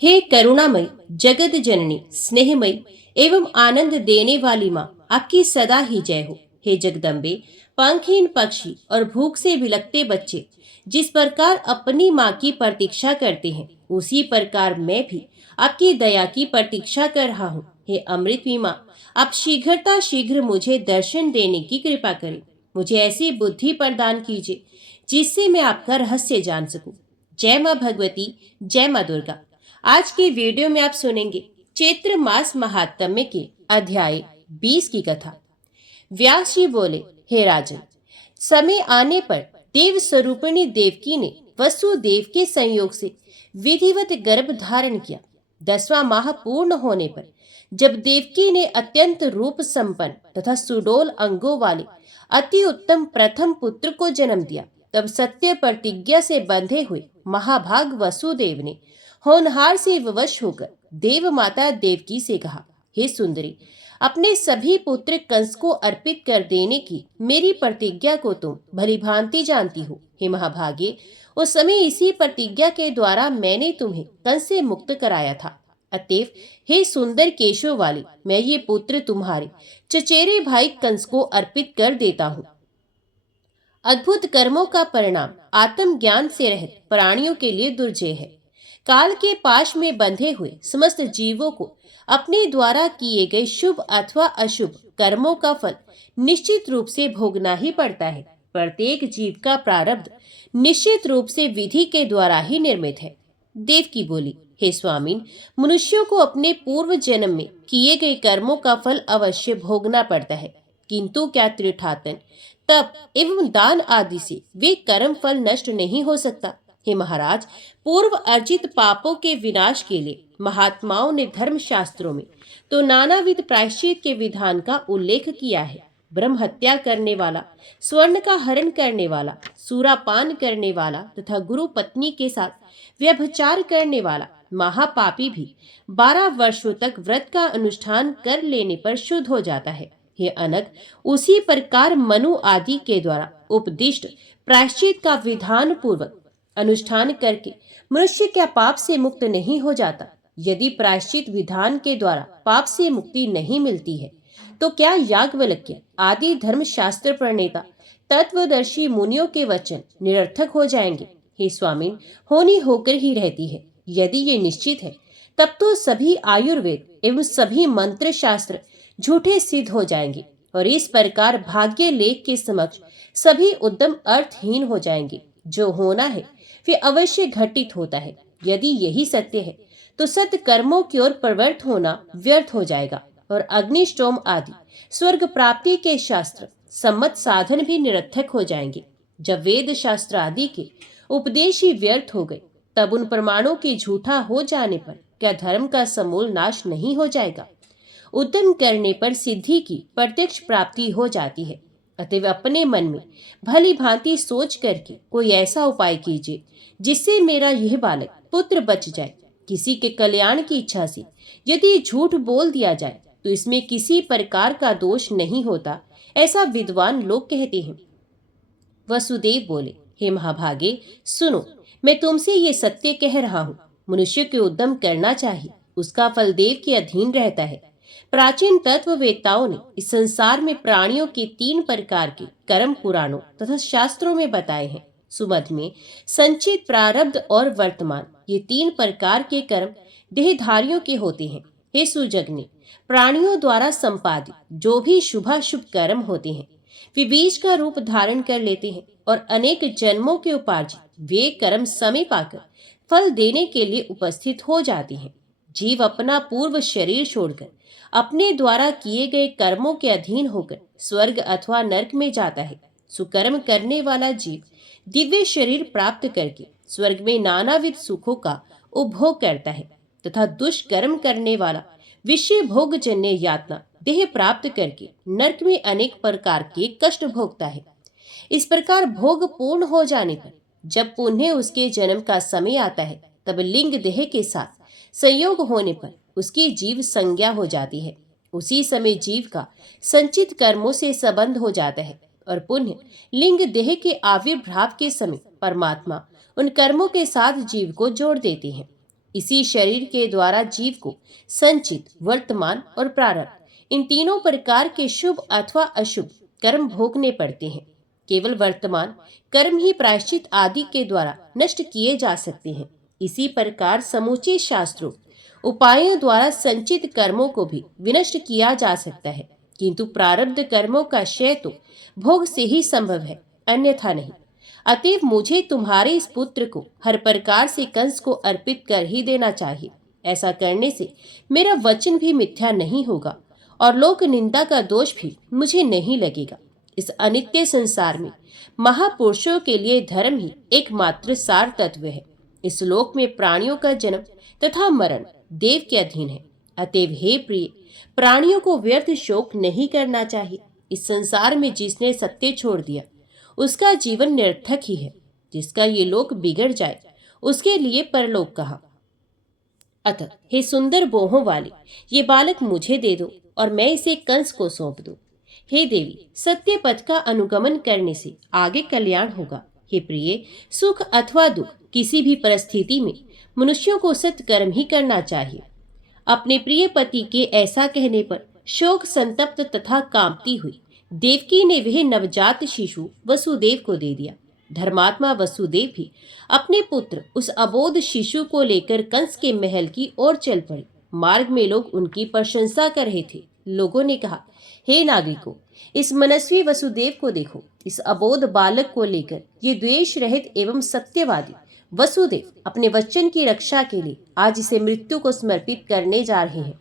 हे करुणामयी, जगत जननी, स्नेहमयी एवं आनंद देने वाली माँ, आपकी सदा ही जय हो। हे जगदम्बे, पंखहीन पक्षी और भूख से बिलखते बच्चे जिस प्रकार अपनी माँ की प्रतीक्षा करते हैं, उसी प्रकार मैं भी आपकी दया की प्रतीक्षा कर रहा हूँ। हे अमृतमयी माँ, आप शीघ्र मुझे दर्शन देने की कृपा करें। मुझे ऐसी बुद्धि प्रदान कीजिए जिससे मैं आपका रहस्य जान सकूं। जय माँ भगवती, जय माँ दुर्गा। आज के वीडियो में आप सुनेंगे चैत्र मास महात्म्य के अध्याय 20 की कथा। व्यास जी बोले, हे राजन, समय आने पर देव स्वरूपिणी देवकी ने वसुदेव के संयोग से विधिवत गर्भ धारण किया। 10वां माह पूर्ण होने पर जब देवकी ने अत्यंत रूप संपन्न तथा सुडोल अंगों वाले अति उत्तम प्रथम पुत्र को जन्म दिया, तब सत्य प्रतिज्ञा से बंधे हुए महाभाग वसुदेव ने होनहार से विवश होकर देव माता देवकी से कहा, हे सुंदरी, अपने सभी पुत्र कंस को अर्पित कर देने की मेरी प्रतिज्ञा को तुम भली भांति जानती हो। हे महाभागे, उस समय इसी प्रतिज्ञा के द्वारा मैंने तुम्हें कंस से मुक्त कराया था। अतएव हे सुंदर केशों वाली, मैं ये पुत्र तुम्हारे चचेरे भाई कंस को अर्पित कर देता हूँ। अद्भुत कर्मों का परिणाम आत्मज्ञान से रहित प्राणियों के लिए दुर्जय है। काल के पाश में बंधे हुए समस्त जीवों को अपने द्वारा किए गए शुभ अथवा अशुभ कर्मों का फल निश्चित रूप से भोगना ही पड़ता है। प्रत्येक जीव का प्रारब्ध निश्चित रूप से विधि के द्वारा ही निर्मित है। देवकी बोली, हे स्वामीन, मनुष्यों को अपने पूर्व जन्म में किए गए कर्मों का फल अवश्य भोगना पड़ता है, किंतु क्या तीर्थाटन, तप एवं दान आदि से वे कर्म फल नष्ट नहीं हो सकता। हे महाराज, पूर्व अर्जित पापों के विनाश के लिए महात्माओं ने धर्म शास्त्रों में तो नानाविध प्रायश्चित के विधान का उल्लेख किया है। ब्रह्म हत्या करने वाला, स्वर्ण का हरण करने वाला, सूरापान करने वाला तथा गुरु पत्नी के साथ व्यभिचार करने वाला महापापी भी 12 वर्षों तक व्रत का अनुष्ठान कर लेने पर शुद्ध हो जाता है। हे अनग, उसी प्रकार मनु आदि के द्वारा उपदिष्ट प्रायश्चित का विधान पूर्वक अनुष्ठान करके मनुष्य क्या पाप से मुक्त नहीं हो जाता? यदि प्रायश्चित विधान के द्वारा पाप से मुक्ति नहीं मिलती है, तो क्या याज्ञवल्क्य आदि धर्म शास्त्र प्रणेता तत्वदर्शी मुनियों के वचन निरर्थक हो जाएंगे? हे स्वामी, होनी होकर ही रहती है। यदि ये निश्चित है, तब तो सभी आयुर्वेद एवं सभी मंत्र शास्त्र झूठे सिद्ध हो जाएंगे और इस प्रकार भाग्य लेख के समक्ष सभी उद्यम अर्थहीन हो जाएंगे। जो होना है वे अवश्य घटित होता है। यदि यही सत्य है, तो सत्य कर्मों की ओर प्रवृत्त होना व्यर्थ हो जाएगा और अग्निष्टोम आदि स्वर्ग प्राप्ति के शास्त्र सम्मत साधन भी निरर्थक हो जाएंगे। जब वेद शास्त्र आदि के उपदेश ही व्यर्थ हो गए, तब उन प्रमाणों के झूठा हो जाने पर क्या धर्म का समूल नाश नहीं हो जाएगा? उद्यम करने पर सिद्धि की प्रत्यक्ष प्राप्ति हो जाती है। अतएव अपने मन में भली भांति सोच करके कोई ऐसा उपाय कीजिए जिससे मेरा यह बालक पुत्र बच जाए। किसी के कल्याण की इच्छा से यदि झूठ बोल दिया जाए तो इसमें किसी प्रकार का दोष नहीं होता, ऐसा विद्वान लोग कहते हैं। वसुदेव बोले, हे महाभागे, सुनो, मैं तुमसे ये सत्य कह रहा हूँ। मनुष्य के उद्यम करना चाहिए, उसका फल देव के अधीन रहता है। प्राचीन तत्ववेत्ताओं ने इस संसार में प्राणियों के 3 प्रकार के कर्म पुराणों तथा शास्त्रों में बताए हैं। सुमध में संचित, प्रारब्ध और वर्तमान, ये 3 प्रकार के कर्म देहधारियों के होते हैं। हे सुजगने, प्राणियों द्वारा संपादित जो भी शुभाशुभ कर्म होते हैं, वे बीज का रूप धारण कर लेते हैं और अनेक जन्मों के उपार्जित वे कर्म समय पाकर फल देने के लिए उपस्थित हो जाते हैं। जीव अपना पूर्व शरीर छोड़कर अपने द्वारा किए गए कर्मों के अधीन होकर स्वर्ग अथवा नरक में जाता है। सुकर्म करने वाला जीव दिव्य शरीर प्राप्त करके स्वर्ग में नानाविध सुखों का उपभोग करता है तथा दुष्कर्म करने वाला विषय भोग जन्य यातना देह प्राप्त करके नरक में अनेक प्रकार के कष्ट भोगता है। इस प्रकार भोग पूर्ण हो जाने पर जब पुनः उसके जन्म का समय आता है, तब लिंग देह के साथ संयोग होने पर उसकी जीव संज्ञा हो जाती है। उसी समय जीव का संचित कर्मों से संबंध हो जाता है और पुनः लिंग देह के आविर्भाव के समय परमात्मा उन कर्मों के साथ जीव को जोड़ देते हैं। इसी शरीर के द्वारा जीव को संचित, वर्तमान और प्रारब्ध इन तीनों प्रकार के शुभ अथवा अशुभ कर्म भोगने पड़ते हैं। केवल वर्तमान कर्म ही प्रायश्चित आदि के द्वारा नष्ट किए जा सकते हैं। इसी प्रकार समूचे शास्त्रों उपायों द्वारा संचित कर्मों को भी विनष्ट किया जा सकता है, किंतु प्रारब्ध कर्मों का क्षय तो भोग से ही संभव है, अन्यथा नहीं। अतएव मुझे तुम्हारे इस पुत्र को हर प्रकार से कंस को अर्पित कर ही देना चाहिए। ऐसा करने से मेरा वचन भी मिथ्या नहीं होगा और लोक निंदा का दोष भी मुझे नहीं लगेगा। इस अनित्य संसार में महापुरुषों के लिए धर्म ही एकमात्र सार तत्व है। इस लोक में प्राणियों का जन्म तथा मरण देव के अधीन है। अतएव हे प्रिय, प्राणियों को व्यर्थ शोक नहीं करना चाहिए। इस संसार में जिसने सत्य छोड़ दिया उसका जीवन निरर्थक ही है। जिसका ये लोक बिगड़ जाए उसके लिए परलोक कहा। अतः हे सुंदर बोहों वाले, ये बालक मुझे दे दो और मैं इसे कंस को सौंप दूं। हे देवी, सत्य पथ का अनुगमन करने से आगे कल्याण होगा। हे प्रिय, सुख अथवा दुख किसी भी परिस्थिति में मनुष्यों को सत्कर्म ही करना चाहिए। अपने प्रिय पति के ऐसा कहने पर शोक संतप्त तथा कांपती हुई देवकी ने वह नवजात शिशु वसुदेव को दे दिया। धर्मात्मा वसुदेव भी अपने पुत्र उस अबोध शिशु को लेकर कंस के महल की ओर चल पड़े। मार्ग में लोग उनकी प्रशंसा कर रहे थे। लोगों ने कहा, हे नागरिकों, इस मनस्वी वसुदेव को देखो। इस अबोध बालक को लेकर ये द्वेष रहित एवं सत्यवादी वसुदेव अपने वचन की रक्षा के लिए आज इसे मृत्यु को समर्पित करने जा रहे हैं।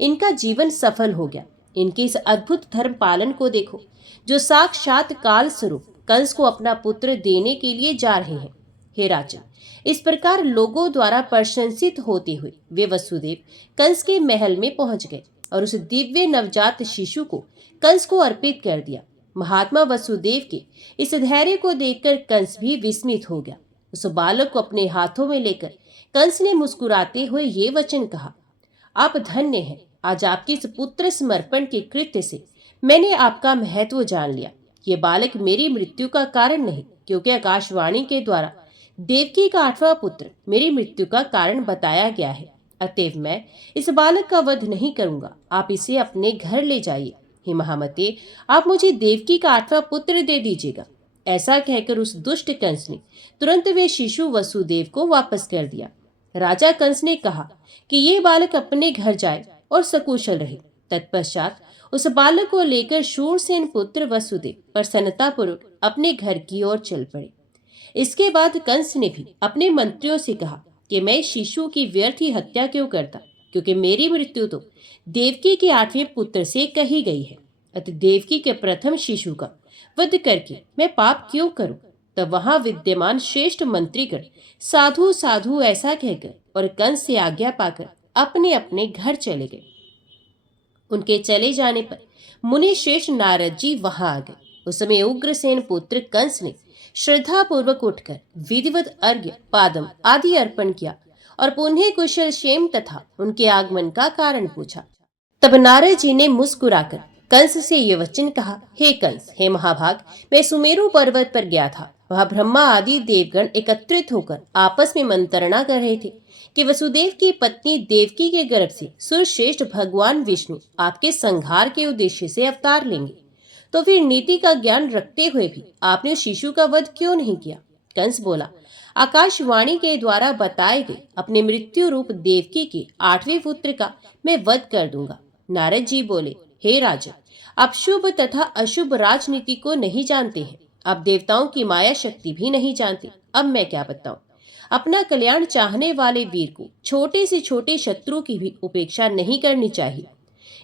इनका जीवन सफल हो गया। इनके इस अद्भुत धर्म पालन को देखो, जो साक्षात काल स्वरूप कंस को अपना पुत्र देने के लिए जा रहे हैं। हे राजन, इस प्रकार लोगों द्वारा प्रशंसित होते हुए वे वसुदेव कंस के महल में पहुंच गए और उस दिव्य नवजात शिशु को कंस को अर्पित कर दिया। महात्मा वसुदेव के इस धैर्य को देखकर कंस भी विस्मित हो गया। उस बालक को अपने हाथों में लेकर कंस ने मुस्कुराते हुए ये वचन कहा, आप धन्य हैं। आज आपके इस पुत्र समर्पण के कृत्य से मैंने आपका महत्व जान लिया। ये बालक मेरी मृत्यु का कारण नहीं, क्योंकि आकाशवाणी के द्वारा देवकी का 8वां पुत्र मेरी मृत्यु का कारण बताया गया है। अतएव मैं इस बालक का वध नहीं करूंगा। आप इसे अपने घर ले जाइए। हे महामते, आप मुझे देवकी का 8वां पुत्र दे दीजिएगा। ऐसा कहकर उस दुष्ट कंस ने तुरंत वे शिशु वसुदेव को वापस कर दिया। राजा कंस ने कहा कि ये बालक अपने घर जाए और सकुशल रहे। तत्पश्चात उस बालक को लेकर शूरसेन पुत्र वसुदेव प्रसन्नतापूर्वक अपने घर की ओर चल पड़े। इसके बाद कंस ने भी अपने मंत्रियों से कहा कि मैं शिशु की व्यर्थ ही हत्या क्यों करता, क्योंकि मेरी मृत्यु तो देवकी के 8वें पुत्र से कही गई है। अतः देवकी के प्रथम शिशु का वध करके मैं पाप क्यों करूं। तब वहां विद्यमान श्रेष्ठ मंत्रीगण साधु साधु ऐसा कहकर और कंस से आज्ञा पाकर अपने अपने घर चले गए। उनके चले जाने पर मुनि श्रेष्ठ नारद जी वहां आ गए। उस समय उग्रसेन पुत्र कंस ने श्रद्धा पूर्वक उठकर विधिवत अर्घ्य पादम आदि अर्पण किया और पुनः कुशल क्षेम तथा उनके आगमन का कारण पूछा। तब नारद जी ने मुस्कुराकर कंस से ये वचन कहा, हे कंस, हे महाभाग, मैं सुमेरु पर्वत पर गया था। वहां ब्रह्मा आदि देवगण एकत्रित होकर आपस में मंत्रणा कर रहे थे कि वसुदेव की पत्नी देवकी के गर्भ से सुरश्रेष्ठ भगवान विष्णु आपके संहार के उद्देश्य से अवतार लेंगे। तो फिर नीति का ज्ञान रखते हुए भी आपने उस शिशु का वध क्यों नहीं किया। कंस बोला, आकाशवाणी के द्वारा बताए गए अपने मृत्यु रूप देवकी के 8वें पुत्र का मैं वध कर दूंगा। नारद जी बोले, हे राजन, आप शुभ तथा अशुभ राजनीति को नहीं जानते हैं। आप देवताओं की माया शक्ति भी नहीं जानते। अब मैं क्या बताऊं। अपना कल्याण चाहने वाले वीर को छोटे से छोटे शत्रु की भी उपेक्षा नहीं करनी चाहिए।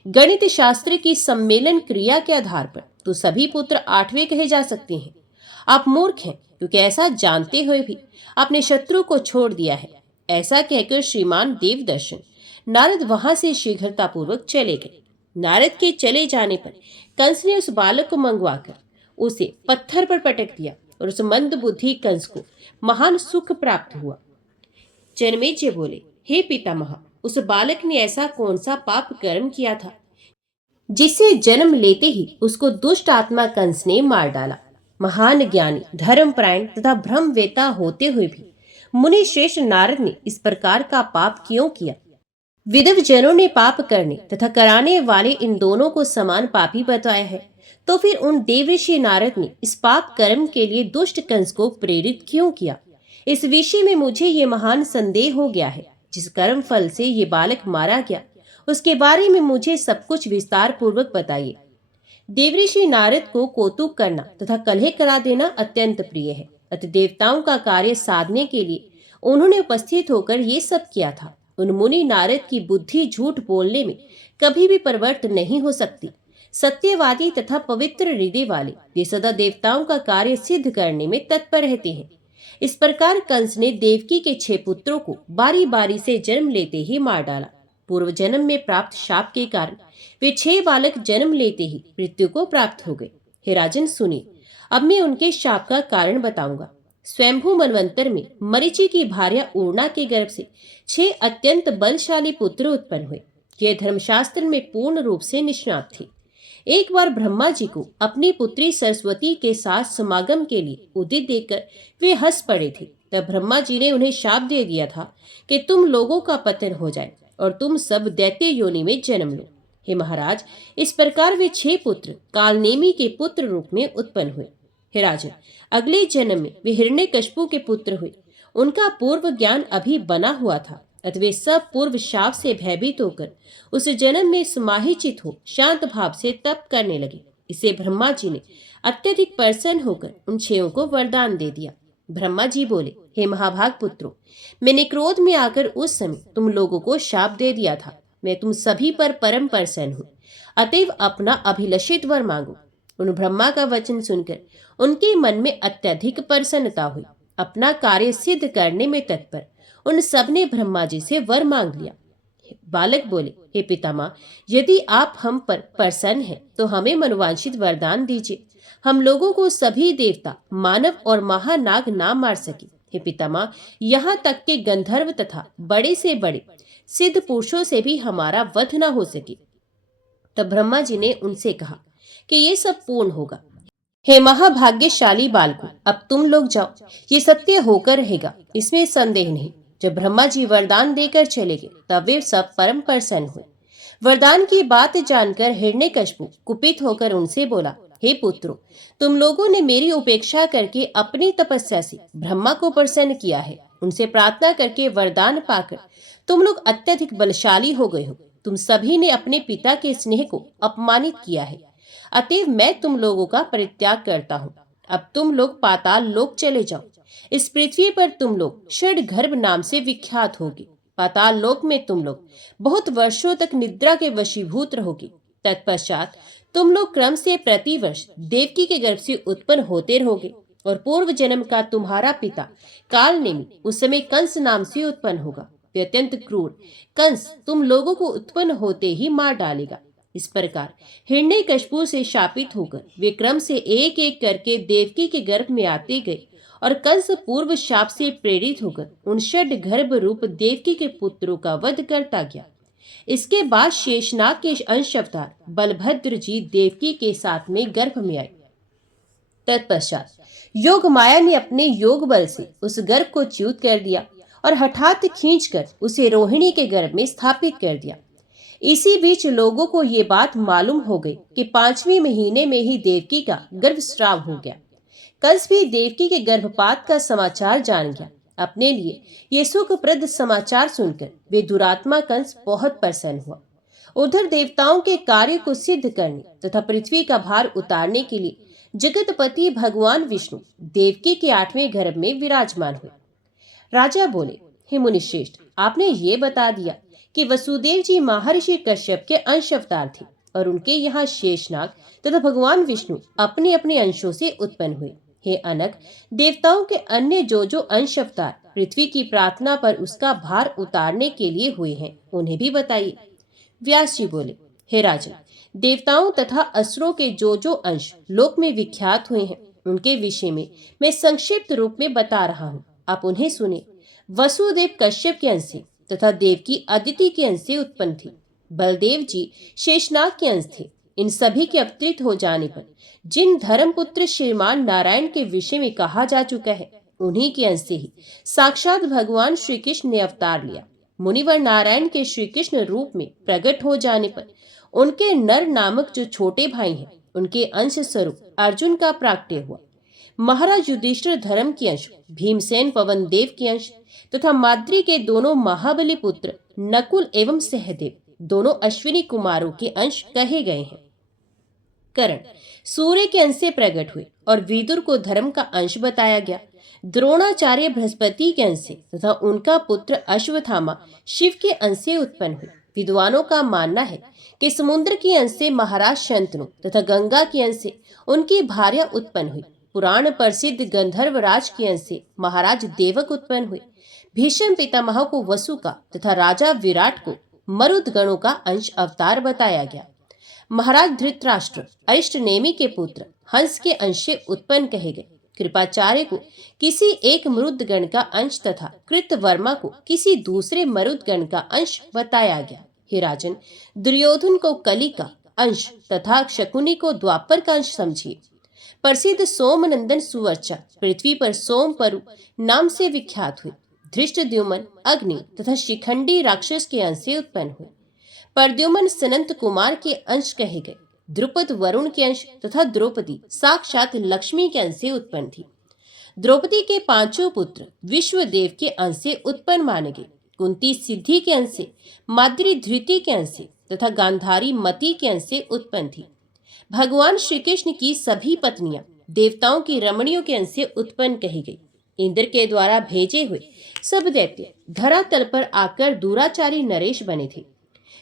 गणित शास्त्र की सम्मेलन क्रिया के आधार पर तो सभी पुत्र 8वें कहे जा सकते हैं। आप मूर्ख हैं, क्योंकि ऐसा जानते हुए भी आपने शत्रु को छोड़ दिया है। ऐसा कहकर श्रीमान देवदर्शन नारद वहां से शीघ्रतापूर्वक चले गए। नारद के चले जाने पर कंस ने उस बालक को मंगवाकर उसे पत्थर पर पटक दिया और उस मंद बुद्धि कंस को महान सुख प्राप्त हुआ। जनमेजय बोले, हे पितामह, उस बालक ने ऐसा कौन सा पाप कर्म किया था जिसे जन्म लेते ही उसको दुष्ट आत्मा कंस ने मार डाला। महान ज्ञानी, धर्मपरायण तथा ब्रह्मवेता होते हुए भी मुनि श्रेष्ठ नारद ने इस प्रकार का पाप क्यों किया? विधव जनों ने पाप करने तथा कराने वाले इन दोनों को समान पापी बताया है, तो फिर उन देवऋषि नारद ने इस पाप कर्म के लिए दुष्ट कंस को प्रेरित क्यों किया? इस विषय में मुझे ये महान संदेह हो गया है। जिस कर्म फल से ये बालक मारा गया, उसके बारे में मुझे सब कुछ विस्तार पूर्वक बताइए। देवऋषि नारद को कौतुक करना तथा कलह करा देना अत्यंत प्रिय है, अतः देवताओं का कार्य साधने के लिए उन्होंने उपस्थित होकर ये सब किया था। उन मुनि नारद की बुद्धि झूठ बोलने में कभी भी परिवर्तन नहीं हो सकती। सत्यवादी तथा पवित्र हृदय वाले वे सदा देवताओं का कार्य सिद्ध करने में तत्पर रहते हैं। इस प्रकार कंस ने देवकी के 6 पुत्रों को बारी बारी से जन्म लेते ही मार डाला। पूर्व जन्म में प्राप्त शाप के कारण वे 6 बालक जन्म लेते ही मृत्यु को प्राप्त हो गए। हे राजन सुनिए, अब मैं उनके शाप का कारण बताऊंगा। स्वयंभू मनवंतर में मरीचि की भार्या ऊर्णा के गर्भ से 6 अत्यंत बलशाली पुत्र उत्पन्न हुए। ये धर्मशास्त्र में पूर्ण रूप से निष्णात थे। एक बार ब्रह्मा जी को अपनी पुत्री सरस्वती के साथ समागम के लिए उदित देखकर वे हंस पड़े थे। तब ब्रह्मा जी ने उन्हें शाप दे दिया था कि तुम लोगों का पतन हो जाए और तुम सब दैत्य योनि में जन्म लो। हे महाराज, इस प्रकार वे 6 पुत्र कालनेमी के पुत्र रूप में उत्पन्न हुए। हे राजन, अगले जन्म में वे हिरण्यकशिपु के पुत्र हुए। उनका पूर्व ज्ञान अभी बना हुआ था, अतः वे सब पूर्व शाप से भयभीत होकर उस जन्म में समाहित हो शांत भाव से तप करने लगे। इसे ब्रह्मा जी ने अत्यधिक प्रसन्न होकर उन 6 को वरदान दे दिया। ब्रह्मा जी बोले, हे महाभाग पुत्रों, मैंने क्रोध में आकर उस समय तुम लोगों को शाप दे दिया था। मैं तुम सभी पर परम प्रसन्न हूँ, अतएव अपना अभिलषित वर मांगो। उन ब्रह्मा का वचन सुनकर उनके मन में अत्यधिक प्रसन्नता हुई। अपना कार्य सिद्ध करने में तत्पर उन सब ने ब्रह्मा जी से वर मांग लिया। बालक बोले, हे पितामह, यदि आप हम पर प्रसन्न हैं तो हमें मनोवांछित वरदान दीजिए। हम लोगों को सभी देवता, मानव और महानाग ना मार सके। हे पितामह, यहाँ तक के गंधर्व तथा बड़े से बड़े सिद्ध पुरुषों से भी हमारा वध न हो सके। तब ब्रह्मा जी ने उनसे कहा कि ये सब पूर्ण होगा। हे महाभाग्यशाली बालकों, अब तुम लोग जाओ, ये सत्य होकर रहेगा, इसमें संदेह नहीं। जब ब्रह्मा जी वरदान देकर चले गए तब वे सब परम प्रसन्न हुए। वरदान की बात जानकर हिरण्यकशिपु कुपित होकर उनसे बोला, हे पुत्रों, तुम लोगों ने मेरी उपेक्षा करके अपनी तपस्या से ब्रह्मा को प्रसन्न किया है। उनसे प्रार्थना करके वरदान पाकर तुम लोग अत्यधिक बलशाली हो गए हो। तुम सभी ने अपने पिता के स्नेह को अपमानित किया है, अतएव मैं तुम लोगों का परित्याग करता हूँ। अब तुम लोग पाताल लोक चले जाओ। इस पृथ्वी पर तुम लोग षड्गर्भ नाम से विख्यात होगे। पाताल लोक में तुम लोग बहुत वर्षों तक निद्रा के वशीभूत रहोगे। तत्पश्चात तुम लोग क्रम से प्रतिवर्ष देवकी के गर्भ से उत्पन्न होते रहोगे और पूर्व जन्म का तुम्हारा पिता कालनेमी उस समय कंस नाम से उत्पन्न होगा। वे अत्यंत क्रूर कंस तुम लोगों को उत्पन्न होते ही मार डालेगा। इस प्रकार हिरण्यकशिपु से शापित होकर वे क्रम से एक एक करके देवकी के गर्भ में आते गए और कंस पूर्व शाप से प्रेरित होकर उन षड्गर्भ रूप देवकी के पुत्रों का वध करता गया। इसके बाद शेषनाग के अंश अवतार बलभद्र जी देवकी के साथ में गर्भ में आए। तत्पश्चात योग माया ने अपने योग बल से उस गर्भ को च्युत कर दिया और हठात खींचकर उसे रोहिणी के गर्भ में स्थापित कर दिया। इसी बीच लोगों को ये बात मालूम हो गई कि 5वें महीने में ही देवकी का गर्भस्राव हो गया। कंस भी देवकी के गर्भपात का समाचार जान गया। अपने लिए ये सुखप्रद समाचार सुनकर वे दुरात्मा कंस बहुत प्रसन्न हुआ। उधर देवताओं के कार्य को सिद्ध करने तथा पृथ्वी का भार उतारने के लिए जगतपति भगवान विष्णु देवकी के 8वें गर्भ में विराजमान हुए। राजा बोले, हे मुनिश्रेष्ठ, आपने ये बता दिया कि वसुदेव जी महर्षि कश्यप के अंश अवतार थे और उनके यहाँ शेषनाग तथा भगवान विष्णु अपने अपने अंशों से उत्पन्न हुए। हे अनग, देवताओं के अन्य जो अंश अवतार पृथ्वी की प्रार्थना पर उसका भार उतारने के लिए हुए हैं, उन्हें भी बताइए। व्यास जी बोले, हे राजन, देवताओं तथा असुरों के जो अंश लोक में विख्यात हुए हैं, उनके विषय में मैं संक्षिप्त रूप में बता रहा हूँ, आप उन्हें सुने। वसुदेव कश्यप के अंश से तथा देवकी अदिति के अंश से उत्पन्न थी। बलदेव जी शेषनाग के अंश थे। इन सभी के अवतरित हो जाने पर जिन धर्मपुत्र श्रीमान नारायण के विषय में कहा जा चुका है, उन्हीं के अंश से ही साक्षात भगवान श्री कृष्ण ने अवतार लिया। मुनिवर नारायण के श्री कृष्ण रूप में प्रकट हो जाने पर उनके नर नामक जो छोटे भाई हैं, उनके अंश स्वरूप अर्जुन का प्राकट्य हुआ। महाराज युधिष्ठिर धर्म के अंश, भीमसेन पवन देव के अंश तथा माद्री के दोनों महाबली पुत्र नकुल एवं सहदेव दोनों अश्विनी कुमारों के अंश कहे गए हैं। कर्ण सूर्य के अंश से प्रकट हुए और विदुर को धर्म का अंश बताया गया। द्रोणाचार्य बृहस्पति के अंश से तथा उनका पुत्र अश्वत्थामा शिव के अंश से उत्पन्न हुए। विद्वानों का मानना है कि समुद्र के अंश से महाराज शंतनु तथा गंगा के अंश से उनकी भार्या उत्पन्न हुई। पुराण प्रसिद्ध गंधर्व राज के अंश से महाराज देवक उत्पन्न हुए। भीष्म पितामह को वसु का तथा राजा विराट को मरुद गणों का अंश अवतार बताया गया। महाराज धृतराष्ट्र अरिष्टनेमि के पुत्र हंस के अंश से उत्पन्न कहे गए। कृपाचार्य को किसी एक मरुदगण का अंश तथा कृतवर्मा को किसी दूसरे मरुदगण का अंश बताया गया। हे राजन, दुर्योधन को कली का अंश तथा शकुनी को द्वापर का अंश समझिए। प्रसिद्ध सोमनंदन सुवर्चा पृथ्वी पर सोमपरु नाम से विख्यात हुए। धृष्टद्युम्न अग्नि तथा शिखंडी राक्षस के अंश से उत्पन्न हुए। प्रद्युम्न सनंत कुमार के अंश कहे गए। द्रुपद वरुण के अंश तथा द्रौपदी साक्षात लक्ष्मी के अंश से उत्पन्न थी। द्रौपदी के पांचों पुत्र विश्वदेव के अंश से उत्पन्न माने गए। कुंती सिद्धि के अंश से, माद्री धृति के अंश से तथा गांधारी मति के अंश से उत्पन्न थी। भगवान श्री कृष्ण की सभी पत्नियां देवताओं की रमणियों के अंश से उत्पन्न कही गई। इंद्र के द्वारा भेजे हुए सब दैत्य धरातल पर आकर दुराचारी नरेश बने थे।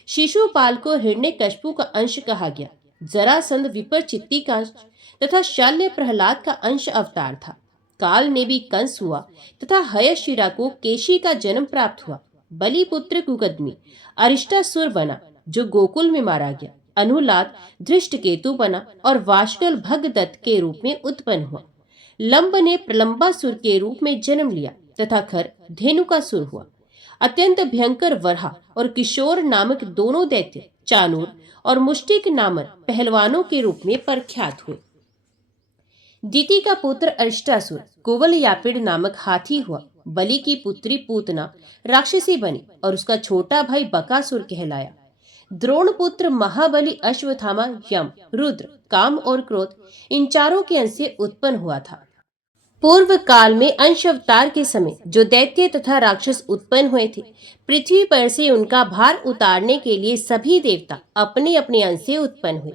शिशुपाल को हिरण्यकश्यपु का अंश कहा गया। जरासंध विपरचित्ती का अंश तथा शल्य प्रहलाद का अंश अवतार था। काल ने भी कंस हुआ तथा हयशिरा को केशी का जन्म प्राप्त हुआ। बलिपुत्र कुकदमी अरिष्टासुर बना जो गोकुल में मारा गया। अनुलाद धृष्टकेतु बना और वाशकल भगदत्त के रूप में उत्पन्न हुआ। लंब ने प्रलंबासुर के रूप में जन्म लिया तथा खर धेनुकासुर हुआ। अत्यंत भयंकर वरहा और किशोर नामक दोनों दैत्य चाणूर और मुष्टिक नामक पहलवानों के रूप में प्रख्यात हुए। दिति का पुत्र अरिष्टासुर कुवलयापिड़ नामक हाथी हुआ। बलि की पुत्री पूतना राक्षसी बनी और उसका छोटा भाई बकासुर कहलाया। द्रोण पुत्र महाबली अश्वत्थामा यम, रुद्र, काम और क्रोध इन चारों के अंश से उत्पन्न हुआ था। पूर्व काल में अंश अवतार के समय जो दैत्य तथा राक्षस उत्पन्न हुए थे, पृथ्वी पर से उनका भार उतारने के लिए सभी देवता अपने अपने अंश से उत्पन्न हुए।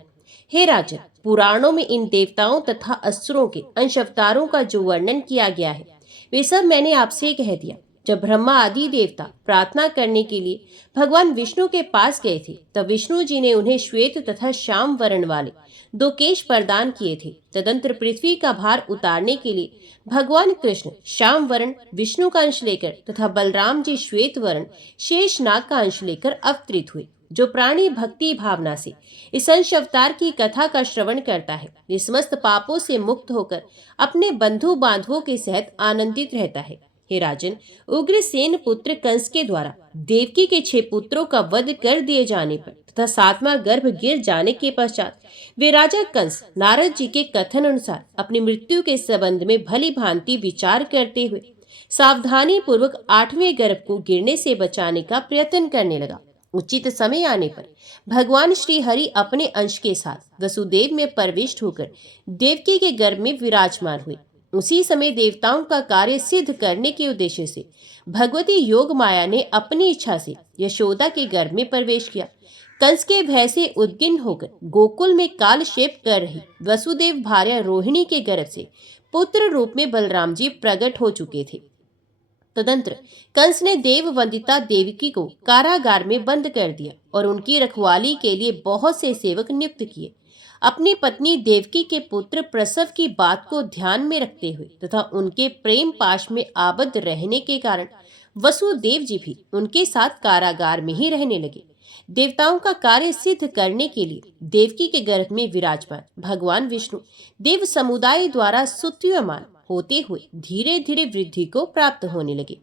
हे राजन, पुराणों में इन देवताओं तथा असुरों के अंश अवतारों का जो वर्णन किया गया है, वे सब मैंने आपसे कह दिया। जब ब्रह्मा आदि देवता प्रार्थना करने के लिए भगवान विष्णु के पास गए थे, तब विष्णु जी ने उन्हें श्वेत तथा श्याम वर्ण वाले 2 केश प्रदान किए थे। तदंतर पृथ्वी का भार उतारने के लिए भगवान कृष्ण श्याम वर्ण विष्णु का अंश लेकर तथा बलराम जी श्वेत वर्ण शेषनाग का अंश लेकर अवतरित हुए। जो प्राणी भक्ति भावना से इस अंश अवतार की कथा का श्रवण करता है, वे समस्त पापों से मुक्त होकर अपने बंधु बांधवों के सहित आनंदित रहता है। हे राजन, उग्रसेन पुत्र कंस के द्वारा देवकी के 6 पुत्रों का वध कर दिए जाने पर तथा 7वां गर्भ गिर जाने के पश्चात वे राजा कंस नारद जी के कथन अनुसार अपनी मृत्यु के संबंध में भली भांति विचार करते हुए सावधानी पूर्वक 8वें गर्भ को गिरने से बचाने का प्रयत्न करने लगा। उचित समय आने पर भगवान श्री हरि अपने अंश के साथ वसुदेव में प्रविष्ट होकर देवकी के गर्भ में विराजमान हुए। उसी समय देवताओं का कार्य सिद्ध करने के उद्देश्य से भगवती योग माया ने अपनी इच्छा से यशोदा के गर्भ में प्रवेश किया। कंस के भय से उद्गिन्न होकर गोकुल में कालक्षेप कर रही वसुदेव भार्या रोहिणी के गर्भ से पुत्र रूप में बलराम जी प्रकट हो चुके थे। तदंतर कंस ने देव वंदिता देवकी को कारागार में बंद कर दिया और उनकी रखवाली के लिए बहुत से सेवक नियुक्त किए। अपनी पत्नी देवकी के पुत्र प्रसव की बात को ध्यान में रखते हुए तथा उनके प्रेम पाश में आबद्ध रहने के कारण वसुदेव जी भी उनके साथ कारागार में ही रहने लगे। देवताओं का कार्य सिद्ध करने के लिए देवकी के गर्भ में विराजमान भगवान विष्णु देव समुदाय द्वारा स्तुत्यमान होते हुए धीरे धीरे वृद्धि को प्राप्त होने लगे।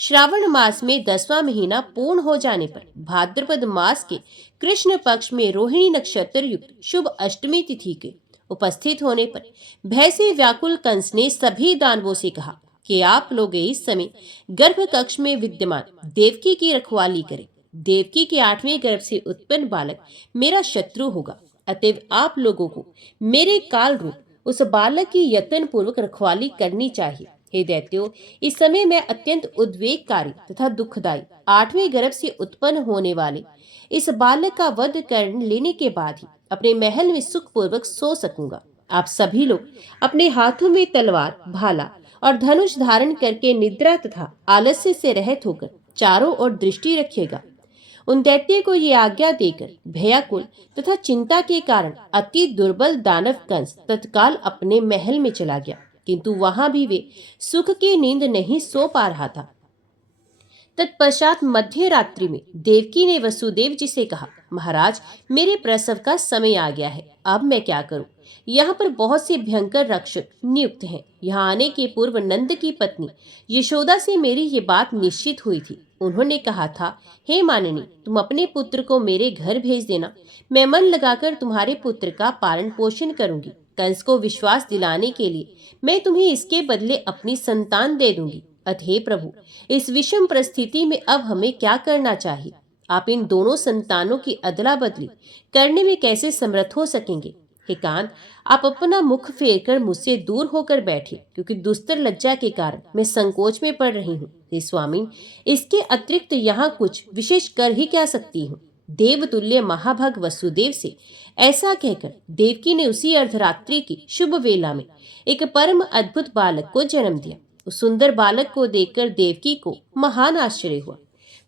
श्रावण मास में 10वां महीना पूर्ण हो जाने पर भाद्रपद मास के कृष्ण पक्ष में रोहिणी नक्षत्र युक्त शुभ अष्टमी तिथि के उपस्थित होने पर भय से व्याकुल कंस ने सभी दानवों से कहा कि आप लोग इस समय गर्भ कक्ष में विद्यमान देवकी की रखवाली करें। देवकी के 8वें गर्भ से उत्पन्न बालक मेरा शत्रु होगा, अतएव आप लोगों को मेरे काल रूप उस बालक की यत्न पूर्वक रखवाली करनी चाहिए। हे दैत्यो, इस समय मैं अत्यंत उद्वेगकारी तथा दुखदायी 8वें गर्भ से उत्पन्न होने वाले इस बालक का वध कर लेने के बाद ही अपने महल में सुखपूर्वक सो सकूंगा। आप सभी लोग अपने हाथों में तलवार, भाला और धनुष धारण करके निद्रा तथा आलस्य से रहित होकर चारों ओर दृष्टि रखिएगा। उन दैत्य को ये आज्ञा देकर भयाकुल तथा चिंता के कारण अति दुर्बल दानव कंस तत्काल अपने महल में चला गया, किंतु वहां भी वे सुख की नींद नहीं सो पा रहा था। तत्पश्चात मध्य रात्रि में देवकी ने वसुदेव जी से कहा, महाराज, मेरे प्रसव का समय आ गया है, अब मैं क्या करूं? यहाँ पर बहुत से भयंकर रक्षक नियुक्त हैं। यहाँ आने के पूर्व नंद की पत्नी यशोदा से मेरी ये बात निश्चित हुई थी। उन्होंने कहा था, हे माननी, तुम अपने पुत्र को मेरे घर भेज देना, मैं मन लगाकर तुम्हारे पुत्र का पालन पोषण करूंगी। कंस को विश्वास दिलाने के लिए मैं तुम्हें इसके बदले अपनी संतान दे दूंगी। अतः प्रभु, इस विषम परिस्थिति में अब हमें क्या करना चाहिए? आप इन दोनों संतानों की अदला बदली करने में कैसे समर्थ हो सकेंगे? हे कांत, आप अपना मुख फेर कर मुझसे दूर होकर बैठे, क्योंकि दुस्तर लज्जा के कारण मैं संकोच में पड़ रही हूँ। हे स्वामी, इसके अतिरिक्त यहाँ कुछ विशेष कर ही क्या सकती हूँ? देवतुल्य महाभाग वसुदेव से ऐसा कहकर देवकी ने उसी अर्धरात्रि की शुभ वेला में एक परम अद्भुत बालक को जन्म दिया। उस सुंदर बालक को देखकर देवकी को महान आश्चर्य हुआ।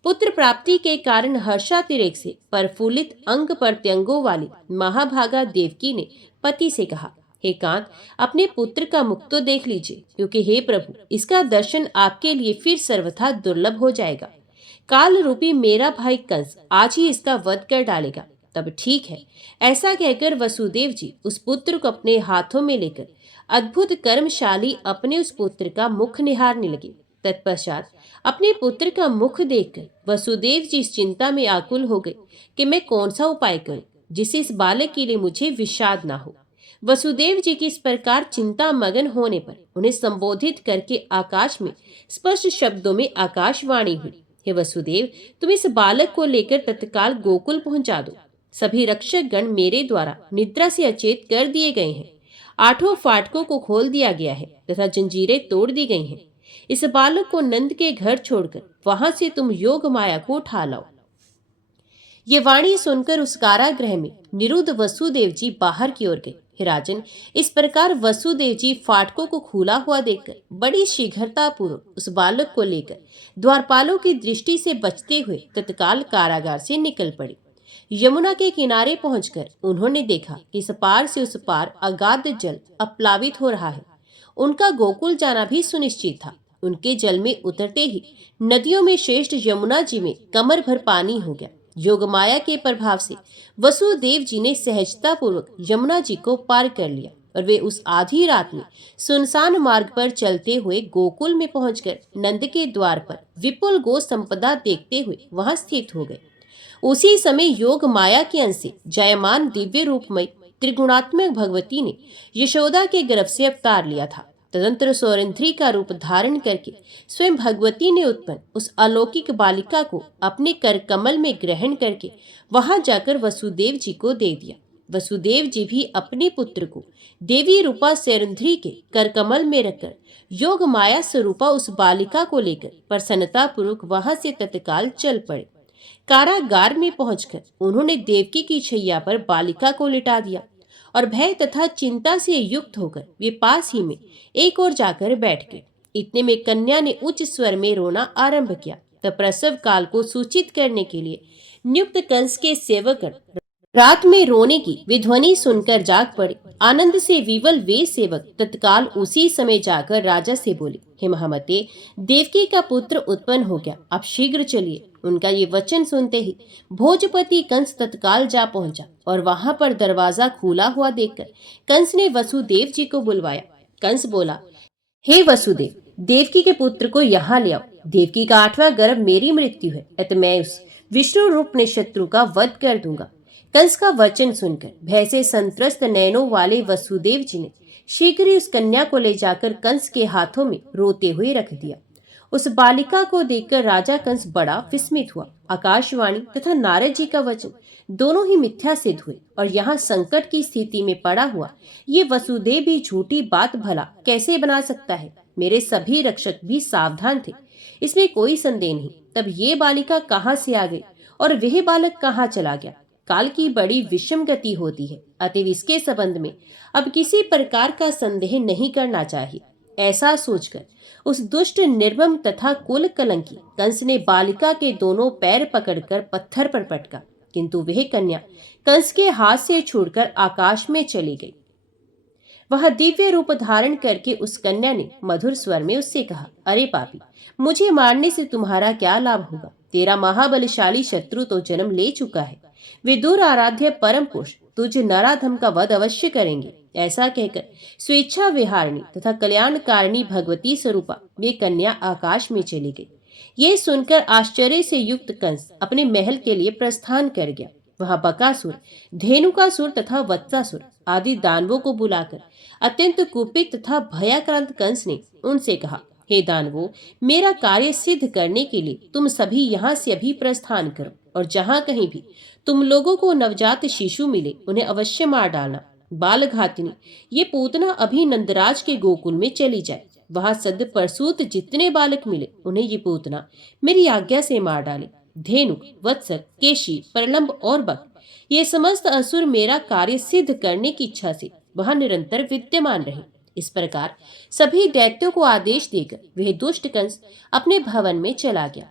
पुत्र प्राप्ति के कारण हर्षातिरेक से प्रफुल्लित अंग प्रत्यंगों वाली महाभागा देवकी ने पति से कहा, हे कांत, अपने पुत्र का मुख तो देख लीजिए, क्योंकि हे प्रभु, इसका दर्शन आपके लिए फिर सर्वथा दुर्लभ हो जाएगा। काल रूपी मेरा भाई कंस आज ही इसका वध कर डालेगा, तब ठीक है। ऐसा कहकर वसुदेव जी उस पुत्र को अपने हाथों में लेकर अद्भुत कर्मशाली अपने उस पुत्र का मुख निहारने लगे। तत्पश्चात अपने पुत्र का मुख देखकर वसुदेव जी इस चिंता में आकुल हो गए कि मैं कौन सा उपाय करूं जिससे इस बालक के लिए मुझे विषाद ना हो। वसुदेव जी की इस प्रकार चिंता मगन होने पर उन्हें संबोधित करके आकाश में स्पष्ट शब्दों में आकाशवाणी हुई, हे वसुदेव, तुम इस बालक को लेकर तत्काल गोकुल पहुंचा दो। सभी रक्षक गण मेरे द्वारा निद्रा से अचेत कर दिए गए हैं। 8 फाटकों को खोल दिया गया है तथा जंजीरें तोड़ दी गई हैं। इस बालक को नंद के घर छोड़कर वहां से तुम योग माया को उठा लाओ। ये वाणी सुनकर उस कारागृह में निरुद्ध वसुदेव जी बाहर की ओर गए। हे राजन, इस प्रकार वसुदेव जी फाटकों को खुला हुआ देखकर बड़ी शीघ्रता पूर्वक उस बालक को लेकर द्वारपालों की दृष्टि से बचते हुए तत्काल कारागार से निकल पड़े। यमुना के किनारे पहुंचकर उन्होंने देखा कि इस पार से उस पार अगाध जल अपप्लावित हो रहा है। उनका गोकुल जाना भी सुनिश्चित था। उनके जल में उतरते ही नदियों में श्रेष्ठ यमुना जी में कमर भर पानी हो गया। योग माया के प्रभाव से वसुदेव जी ने सहजता पूर्वक यमुना जी को पार कर लिया और वे उस आधी रात में सुनसान मार्ग पर चलते हुए गोकुल में पहुंचकर नंद के द्वार पर विपुल गो संपदा देखते हुए वहां स्थित हो गए। उसी समय योग माया के अंश से जयमान दिव्य रूपमय त्रिगुणात्मक भगवती ने यशोदा के गर्भ से अवतार लिया था। तदंतर सौरंध्री का रूप धारण करके स्वयं भगवती ने उत्पन्न उस अलौकिक बालिका को अपने कर कमल में ग्रहण करके वहां जाकर वसुदेव जी को दे दिया। वसुदेव जी भी अपने पुत्र को देवी रूपा सौरंध्री के कर कमल में रखकर योग माया स्वरूपा उस बालिका को लेकर प्रसन्नता पूर्वक वहां से तत्काल चल पड़े। कारागार में पहुंचकर उन्होंने देवकी की छैया पर बालिका को लिटा दिया और भय तथा चिंता से युक्त होकर वे पास ही में एक ओर जाकर बैठ गए। इतने में कन्या ने उच्च स्वर में रोना आरंभ किया। तब प्रसव काल को सूचित करने के लिए नियुक्त कंस के सेवक रात में रोने की विध्वनि सुनकर जाग पड़े। आनंद से विवल वे सेवक तत्काल उसी समय जाकर राजा से बोले, हे महामते, देवकी का पुत्र उत्पन्न हो गया, आप शीघ्र चलिए। उनका ये वचन सुनते ही भोजपति कंस तत्काल जा पहुंचा और वहां पर दरवाजा खुला हुआ देखकर कंस ने वसुदेव जी को बुलवाया। कंस बोला, हे वसुदेव, देवकी के पुत्र को यहाँ ले आओ। देवकी का 8वां गर्भ मेरी मृत्यु है, अतः मैं उस विष्णु रूप ने शत्रु का वध कर दूंगा। कंस का वचन सुनकर भय से संत्रस्त नयनों वाले वसुदेव जी ने शीघ्र ही उस कन्या को ले जाकर कंस के हाथों में रोते हुए रख दिया। उस बालिका को देखकर राजा कंस बड़ा विस्मित हुआ। आकाशवाणी तथा नारद जी का वचन दोनों ही मिथ्या सिद्ध हुए और यहाँ संकट की स्थिति में पड़ा हुआ ये वसुदेव भी झूठी बात भला कैसे बना सकता है। मेरे सभी रक्षक भी सावधान थे, इसमें कोई संदेह नहीं। तब ये बालिका कहाँ से आ गई और वह बालक कहाँ चला गया। काल की बड़ी विषम गति होती है, अतएव इसके संबंध में अब किसी प्रकार का संदेह नहीं करना चाहिए। ऐसा सोचकर उस दुष्ट निर्मम तथा कुल कलंकी कंस ने बालिका के दोनों पैर पकड़कर पत्थर पर पटका, किंतु वह कन्या कंस के हाथ से छूटकर आकाश में चली गई। वह दिव्य रूप धारण करके उस कन्या ने मधुर स्वर में उससे कहा, अरे पापी, मुझे मारने से तुम्हारा क्या लाभ होगा। तेरा महाबलशाली शत्रु तो जन्म ले चुका है। विदुर आराध्य परम पुरुष तुझ नराधम का वध अवश्य करेंगे। ऐसा कहकर स्वेच्छा विहारिणी तथा कल्याणकारिणी भगवती स्वरूपा वे कन्या आकाश में चली गई। ये सुनकर आश्चर्य से युक्त कंस अपने महल के लिए प्रस्थान कर गया। वहां बकासुर, धेनुकासुर तथा वत्सासुर आदि दानवों को बुलाकर अत्यंत कुपित तथा भयाक्रांत कंस ने उनसे कहा, हे दानवों, मेरा कार्य सिद्ध करने के लिए तुम सभी यहाँ से अभी प्रस्थान करो और जहाँ कहीं भी तुम लोगों को नवजात शिशु मिले उन्हें अवश्य मार डालना। बाल घातिनी ये पूतना अभी नंदराज के गोकुल में चली जाए। वहां सद्य प्रसूत जितने बालक मिले उन्हें ये पूतना मेरी आज्ञा से मार डाले। धेनुक, वत्सर, केशी, प्रलंब और बक ये समस्त असुर मेरा कार्य सिद्ध करने की इच्छा से वहां निरंतर विद्यमान रहे। इस प्रकार सभी दैत्यों को आदेश देकर वह दुष्ट कंस अपने भवन में चला गया।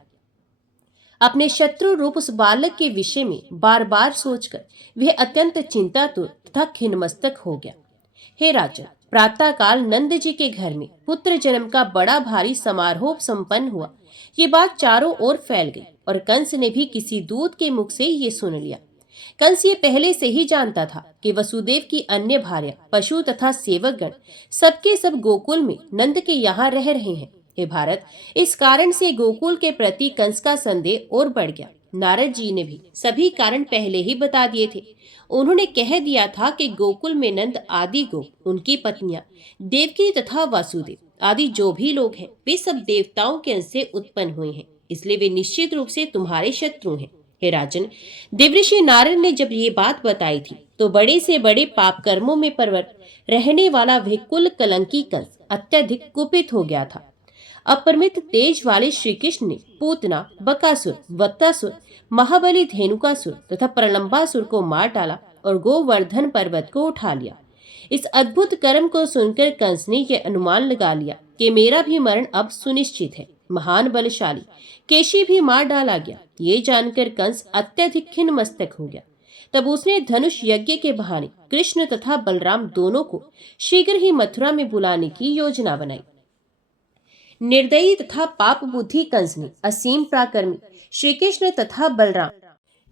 अपने शत्रु रूप उस बालक के विषय में बार बार सोचकर वह अत्यंत चिंतातुर तथा खिन्नमस्तक हो गया। हे राजन, प्रातः काल नंद जी के घर में पुत्र जन्म का बड़ा भारी समारोह संपन्न हुआ। ये बात चारों ओर फैल गई और कंस ने भी किसी दूत के मुख से ये सुन लिया। कंस ये पहले से ही जानता था कि वसुदेव की अन्य भार्या, पशु तथा सेवकगण सबके सब गोकुल में नंद के यहाँ रह रहे हैं। हे भारत, इस कारण से गोकुल के प्रति कंस का संदेह और बढ़ गया। नारद जी ने भी सभी कारण पहले ही बता दिए थे। उन्होंने कह दिया था कि गोकुल में नंद आदि गोप, उनकी पत्नियां देवकी तथा वासुदेव आदि जो भी लोग हैं वे सब देवताओं के अंश से उत्पन्न हुए हैं, इसलिए वे निश्चित रूप से तुम्हारे शत्रु हैं। हे राजन, देवऋषि नारद ने जब ये बात बताई थी तो बड़े से बड़े पाप कर्मों में प्रवृत्त रहने वाला वह कुल कलंकी कंस अत्यधिक कुपित हो गया था। अपरिमित तेज वाले श्री कृष्ण ने पूतना, बकासुर, वत्तासुर, महाबली धेनुकासुर तथा प्रलंबासुर को मार डाला और गोवर्धन पर्वत को उठा लिया। इस अद्भुत कर्म को सुनकर कंस ने यह अनुमान लगा लिया कि मेरा भी मरण अब सुनिश्चित है। महान बलशाली केशी भी मार डाला गया। ये जानकर कंस अत्यधिक खिन्न मस्तक हो गया। तब उसने धनुष यज्ञ के बहाने कृष्ण तथा बलराम दोनों को शीघ्र ही मथुरा में बुलाने की योजना बनाई। निर्दयी तथा पाप बुद्धि कंस ने असीम पराक्रमी श्री कृष्ण तथा बलराम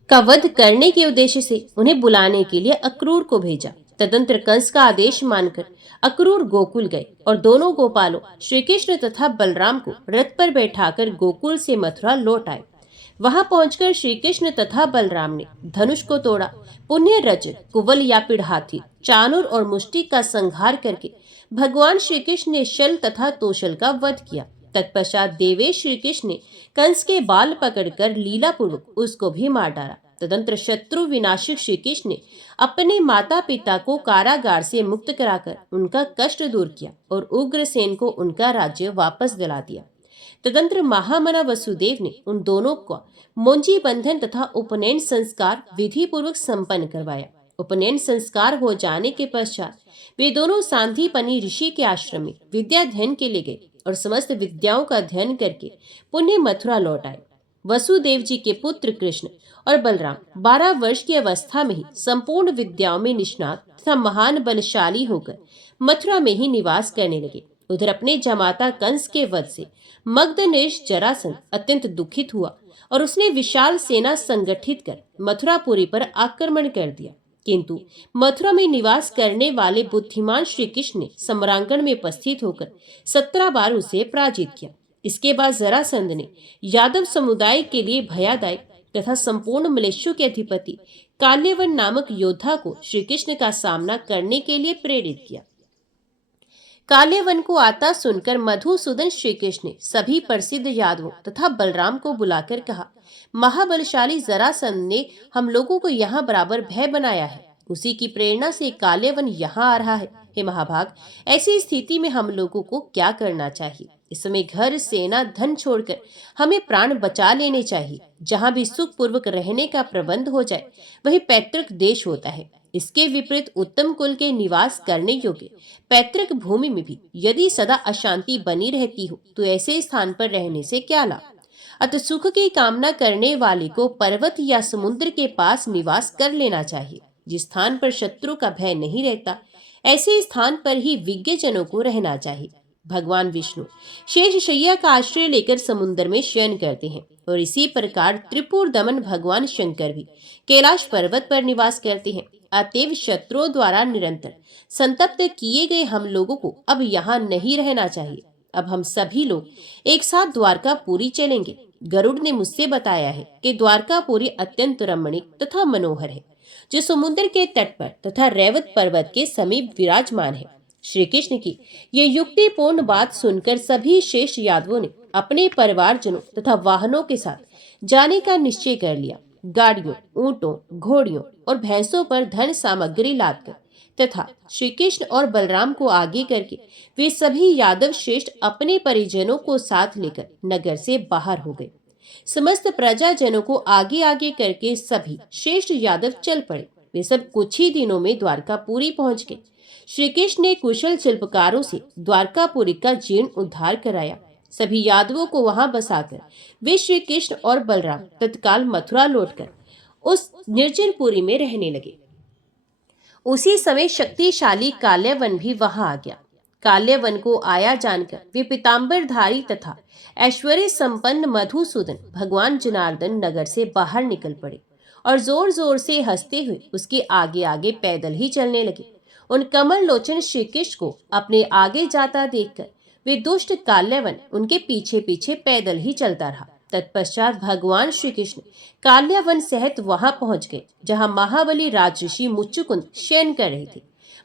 का वध करने के उद्देश्य से उन्हें बुलाने के लिए अक्रूर को भेजा। तदंतर कंस का आदेश मानकर अक्रूर गोकुल गए और दोनों गोपालों श्री कृष्ण तथा बलराम को रथ पर बैठाकर गोकुल से मथुरा लौट आए। वहां पहुंचकर श्री कृष्ण तथा बलराम ने धनुष को तोड़ा। पुण्य रजत, कुवल या पिढ़ाथी, चाणूर और मुष्टि का संहार करके भगवान श्री कृष्ण ने शल तथा तोशल का वध किया। तत्पश्चात देवेश श्री कृष्ण ने कंस के बाल पकड़कर लीला पूर्वक उसको भी मार डाला। तदंतर शत्रु विनाशक श्री कृष्ण ने अपने माता पिता को कारागार से मुक्त कराकर उनका कष्ट दूर किया और उग्रसेन को उनका राज्य वापस दिला दिया। तदंतर महामना वसुदेव ने उन दोनों को मोंजी बंधन तथा उपनयन संस्कार विधि पूर्वक संपन्न करवाया। उपनयन संस्कार हो जाने के पश्चात वे दोनों सांदीपनि ऋषि के आश्रम में विद्या अध्ययन के लिए गए और समस्त विद्याओं का अध्ययन करके पुण्य मथुरा लौट आए। वसुदेव जी के पुत्र कृष्ण और बलराम 12 वर्ष की अवस्था में ही संपूर्ण विद्याओं में निष्णात तथा महान बलशाली होकर मथुरा में ही निवास करने लगे। उधर अपने जमाता कंस के वध से मगधनेश जरासंध अत्यंत दुखित हुआ और उसने विशाल सेना संगठित कर मथुरापुरी पर आक्रमण कर दिया। किंतु मथुरा में निवास करने वाले बुद्धिमान श्री कृष्ण ने सम्रांगण में उपस्थित होकर 17 बार उसे पराजित किया। इसके बाद जरासंध ने यादव समुदाय के लिए भयादायक तथा संपूर्ण मलेशियों के अधिपति काल्यवन नामक योद्धा को श्री कृष्ण का सामना करने के लिए प्रेरित किया। काल्यवन को आता सुनकर मधुसूदन श्री कृष्ण ने सभी प्रसिद्ध यादवों तथा बलराम को बुलाकर कहा, महाबलशाली जरासंध ने हम लोगों को यहाँ बराबर भय बनाया है। उसी की प्रेरणा से काल्यवन यहाँ आ रहा है। हे महाभाग, ऐसी स्थिति में हम लोगों को क्या करना चाहिए? इस समय घर, सेना, धन छोड़कर हमें प्राण बचा लेने चाहिए। जहाँ भी सुखपूर्वक रहने का प्रबंध हो जाए वही पैतृक देश होता है। इसके विपरीत उत्तम कुल के निवास करने योग्य पैतृक भूमि में भी यदि सदा अशांति बनी रहती हो तो ऐसे स्थान पर रहने से क्या लाभ? अतः सुख की कामना करने वाले को पर्वत या समुद्र के पास निवास कर लेना चाहिए। जिस स्थान पर शत्रु का भय नहीं रहता ऐसे स्थान पर ही विज्ञजनों को रहना चाहिए। भगवान विष्णु शेषशैया का आश्रय लेकर समुद्र में शयन करते हैं और इसी प्रकार त्रिपुर दमन भगवान शंकर भी कैलाश पर्वत पर निवास करते हैं। अतएव शत्रुओं द्वारा निरंतर संतप्त किए गए हम लोगों को अब यहाँ नहीं रहना चाहिए। अब हम सभी लोग एक साथ द्वारकापुरी चलेंगे। गरुड़ ने मुझसे बताया है कि द्वारकापुरी अत्यंत रमणीक तथा मनोहर है, जो समुद्र के तट पर तथा रैवत पर्वत के समीप विराजमान है। श्री कृष्ण की ये युक्तिपूर्ण बात सुनकर सभी शेष यादवों ने अपने परिवारजनों तथा वाहनों के साथ जाने का निश्चय कर लिया। गाड़ियों, ऊंटों, घोड़ियों और भैंसों पर धन सामग्री लादकर तथा श्री कृष्ण और बलराम को आगे करके वे सभी यादव श्रेष्ठ अपने परिजनों को साथ लेकर नगर से बाहर हो गए। समस्त प्रजाजनों को आगे आगे करके सभी श्रेष्ठ यादव चल पड़े। वे सब कुछ ही दिनों में द्वारकापुरी पहुंच गए। श्री कृष्ण ने कुशल शिल्पकारों से द्वारकापुरी का जीर्ण उद्धार कराया। सभी यादवों को वहां बसाकर वे श्री कृष्ण और बलराम तत्काल मथुरा लौटकर उस निर्जनपुरी में रहने लगे। उसी समय शक्तिशाली काल्यवन भी वहां आ गया। काल्यवन को आया जानकर वे पीताम्बरधारी तथा ऐश्वर्य संपन्न मधुसूदन भगवान जनार्दन नगर से बाहर निकल पड़े और जोर जोर से हंसते हुए उसके आगे आगे पैदल ही चलने लगे। उन कमल लोचन श्री कृष्ण को अपने आगे जाता देखकर वे दुष्ट काल्यवन उनके पीछे पीछे पैदल ही चलता रहा। तत्पश्चात भगवान श्री कृष्ण काल्यावन सहित वहां पहुंच गए जहां महाबली राजऋषि मुचुकुंद शयन कर रहे थे।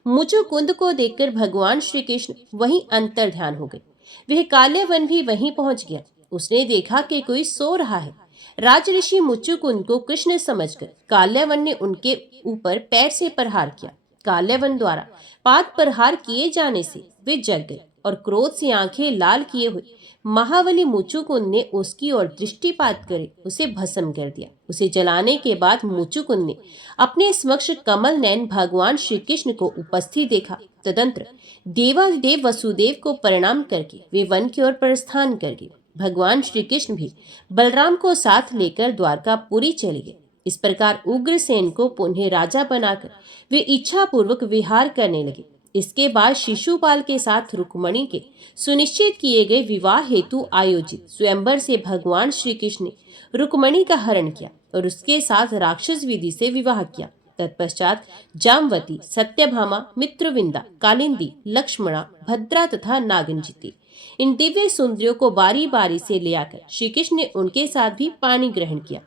मुचुकुंद को देखकर भगवान श्री कृष्ण वहीं अंतर ध्यान हो गए। वह काल्यावन भी वहीं पहुंच गया। उसने देखा कि कोई सो रहा है। राजऋषि मुचुकुंद को कृष्ण समझकर काल्यावन ने उनके ऊपर पैर से प्रहार किया। काल्यावन द्वारा पाद प्रहार किए जाने से वे जग गए और क्रोध से आंखें लाल किए हुए महाबली मुचुकुंद ने उसकी ओर दृष्टिपात करे उसे भस्म कर दिया। उसे जलाने के बाद मुचुकुंद ने अपने समक्ष कमल नयन भगवान श्री कृष्ण को उपस्थित देखा। तदंतर देवादिदेव वसुदेव को प्रणाम करके वे वन की ओर प्रस्थान कर गए। भगवान श्री कृष्ण भी बलराम को साथ लेकर द्वारकापुरी चले गए। इस प्रकार उग्रसेन को पुनः राजा बनाकर वे इच्छा पूर्वक विहार करने लगे। इसके बाद शिशुपाल के साथ रुक्मणी के सुनिश्चित किए गए विवाह हेतु आयोजित स्वयंवर से भगवान श्री कृष्ण ने रुक्मणी का हरण किया और उसके साथ राक्षस विधि से विवाह किया। तत्पश्चात जामवती, सत्यभामा, मित्रविंदा, कालिंदी, लक्ष्मणा, भद्रा तथा नागंजिती इन दिव्य सुंदरियों को बारी बारी से ले आकर श्री कृष्ण ने उनके साथ भी पानी ग्रहण किया।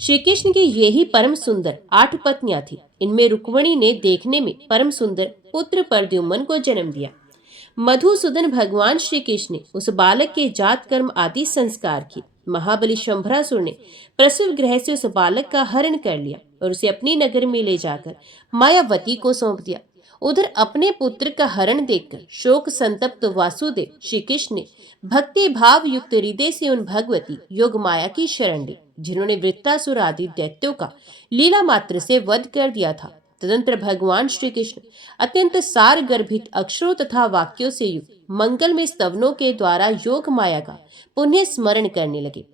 श्री कृष्ण की यही परम सुंदर 8 पत्नियां थी। इनमें रुक्मणी ने देखने में परम सुंदर पुत्र प्रद्युम्न को जन्म दिया। मधुसूदन भगवान श्री कृष्ण ने उस बालक के जात कर्म आदि संस्कार किए। महाबली शंभरासुर ने प्रसूव गृह से उस बालक का हरण कर लिया और उसे अपनी नगर में ले जाकर मायावती को सौंप दिया। उधर अपने पुत्र का हरण देखकर शोक संतप्त वासुदेव श्री कृष्ण ने भक्ति भाव युक्त हृदय से उन भगवती योग माया की शरण ली, जिन्होंने वृत्तासुर आदि दैत्यों का लीला मात्र से वध कर दिया था। तदंतर भगवान श्री कृष्ण अत्यंत सार गर्भित अक्षरों तथा वाक्यों से युक्त मंगल में स्तवनों के द्वारा योग माया का पुण्य स्मरण करने लगे।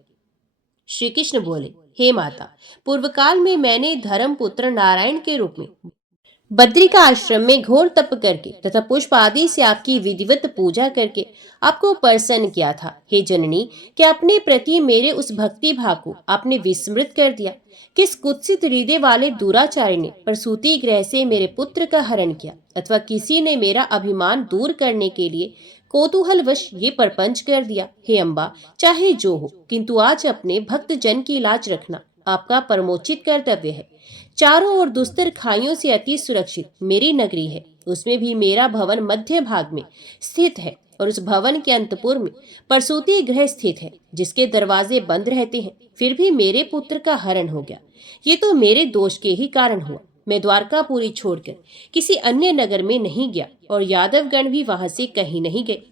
श्री कृष्ण बोले, हे माता, पूर्व काल में मैंने धर्मपुत्र नारायण के रूप में बद्रिका आश्रम में घोर तप करके तथा पुष्प आदि से आपकी विधिवत पूजा करके आपको प्रसन्न किया था। हे जननी, क्या अपने प्रति मेरे उस भक्ति भाव को आपने विस्मृत कर दिया? किस कुत्सित हृदय वाले दुराचारी ने प्रसूति गृह से मेरे पुत्र का हरण किया, अथवा किसी ने मेरा अभिमान दूर करने के लिए कौतूहलवश ये परपंच कर दिया? हे अम्बा, चाहे जो हो, किंतु आज अपने भक्त जन की लाज रखना आपका परमोचित कर्तव्य है। चारों ओर दुस्तर खाइयों से अति सुरक्षित मेरी नगरी है। उसमें भी मेरा भवन मध्य भाग में स्थित है और उस भवन के अंतपुर में प्रसूति गृह स्थित है, जिसके दरवाजे बंद रहते हैं। फिर भी मेरे पुत्र का हरण हो गया। ये तो मेरे दोष के ही कारण हुआ। मैं द्वारकापुरी छोड़कर किसी अन्य नगर में नहीं गया और यादवगण भी वहां से कहीं नहीं गए।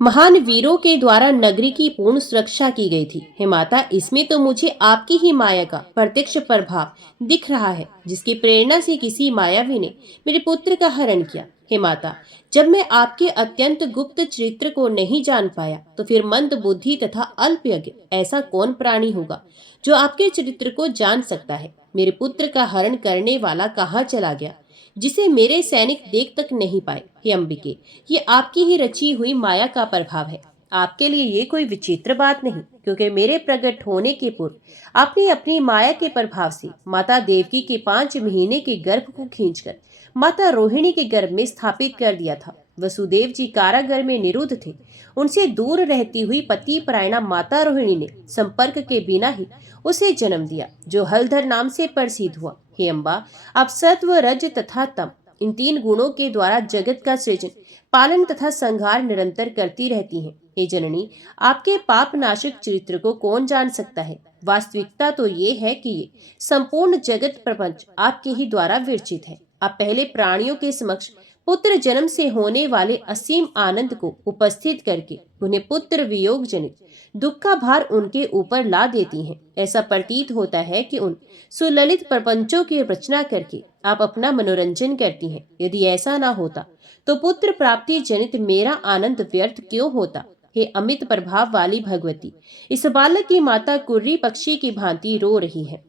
महान वीरों के द्वारा नगरी की पूर्ण सुरक्षा की गई थी। हे माता, इसमें तो मुझे आपकी ही माया का प्रत्यक्ष प्रभाव दिख रहा है, जिसकी प्रेरणा से किसी मायावी ने मेरे पुत्र का हरण किया। हे माता, जब मैं आपके अत्यंत गुप्त चरित्र को नहीं जान पाया, तो फिर मंद बुद्धि तथा अल्पज्ञ ऐसा कौन प्राणी होगा जो आपके चरित्र को जान सकता है। मेरे पुत्र का हरण करने वाला कहाँ चला गया, जिसे मेरे सैनिक देख तक नहीं पाए। हे अंबिके, ये आपकी ही रची हुई माया का प्रभाव है। आपके लिए ये कोई विचित्र बात नहीं, क्योंकि मेरे प्रकट होने के पूर्व आपने अपनी माया के प्रभाव से माता देवकी के 5 महीने के गर्भ को खींचकर माता रोहिणी के गर्भ में स्थापित कर दिया था। वसुदेव जी कारागार में निरुद्ध थे। उनसे दूर रहती हुई पति परायणा माता रोहिणी ने संपर्क के बिना ही उसे जन्म दिया, जो हलधर नाम से प्रसिद्ध हुआ। हे अम्बा, आप सत्व, रज तथा तम, इन 3 गुणों के द्वारा जगत का सृजन, पालन तथा संहार निरंतर करती रहती हैं। हे जननी, आपके पाप नाशक चरित्र को कौन जान सकता है। वास्तविकता तो ये है कि ये संपूर्ण जगत प्रपंच आपके ही द्वारा विरचित है। आप पहले प्राणियों के समक्ष पुत्र जन्म से होने वाले असीम आनंद को उपस्थित करके उन्हें पुत्र वियोग जनित दुख का भार उनके ऊपर ला देती हैं। ऐसा प्रतीत होता है कि उन सुललित प्रपंचों की रचना करके आप अपना मनोरंजन करती हैं। यदि ऐसा ना होता तो पुत्र प्राप्ति जनित मेरा आनंद व्यर्थ क्यों होता। हे अमित प्रभाव वाली भगवती, इस बालक की माता कुर्री पक्षी की भांति रो रही है।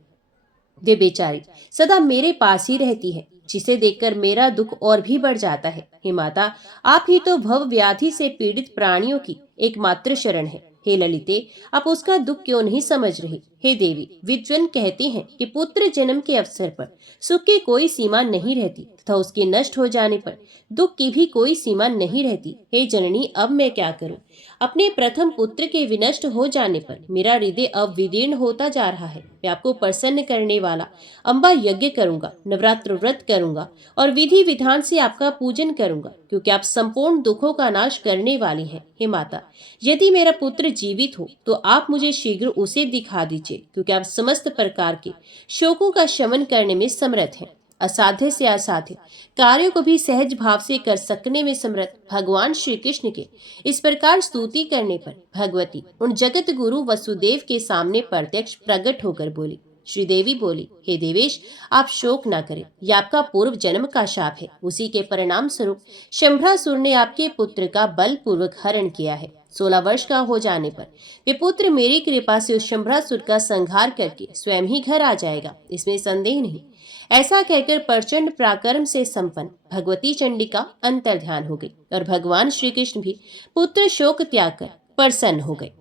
वे बेचारी सदा मेरे पास ही रहती है, जिसे देखकर मेरा दुख और भी बढ़ जाता है। हे माता, आप ही तो भव व्याधि से पीड़ित प्राणियों की एकमात्र शरण है। हे ललिते, आप उसका दुख क्यों नहीं समझ रहे। हे देवी, विद्वान कहते हैं कि पुत्र जन्म के अवसर पर सुख की कोई सीमा नहीं रहती तथा उसके नष्ट हो जाने पर दुख की भी कोई सीमा नहीं रहती। हे जननी, अब मैं क्या करूं। अपने प्रथम पुत्र के विनष्ट हो जाने पर मेरा हृदय अब विदीर्ण होता जा रहा है। मैं आपको प्रसन्न करने वाला अम्बा यज्ञ करूंगा, नवरात्र व्रत करूंगा और विधि विधान से आपका पूजन करूंगा, क्योंकि आप संपूर्ण दुखों का नाश करने वाली हैं। हे माता, यदि मेरा पुत्र जीवित हो तो आप मुझे शीघ्र उसे दिखा दीजिए, क्योंकि आप समस्त प्रकार के शोकों का शमन करने में समर्थ हैं। असाध्य से असाध्य कार्यों को भी सहज भाव से कर सकने में समर्थ भगवान श्री कृष्ण के इस प्रकार स्तुति करने पर भगवती उन जगत गुरु वसुदेव के सामने प्रत्यक्ष प्रकट होकर बोली। श्रीदेवी बोली, हे देवेश, आप शोक ना करें। यह आपका पूर्व जन्म का शाप है। उसी के परिणाम स्वरूप शंभरासुर ने आपके पुत्र का बलपूर्वक हरण किया है। 16 वर्ष का हो जाने पर वे पुत्र मेरी कृपा से उस शंभरासुर का संहार करके स्वयं ही घर आ जाएगा, इसमें संदेह नहीं। ऐसा कहकर प्रचंड पराक्रम से संपन्न भगवती चंडिका अंतर्ध्यान हो गई और भगवान श्री कृष्ण भी पुत्र शोक त्याग कर प्रसन्न हो गए।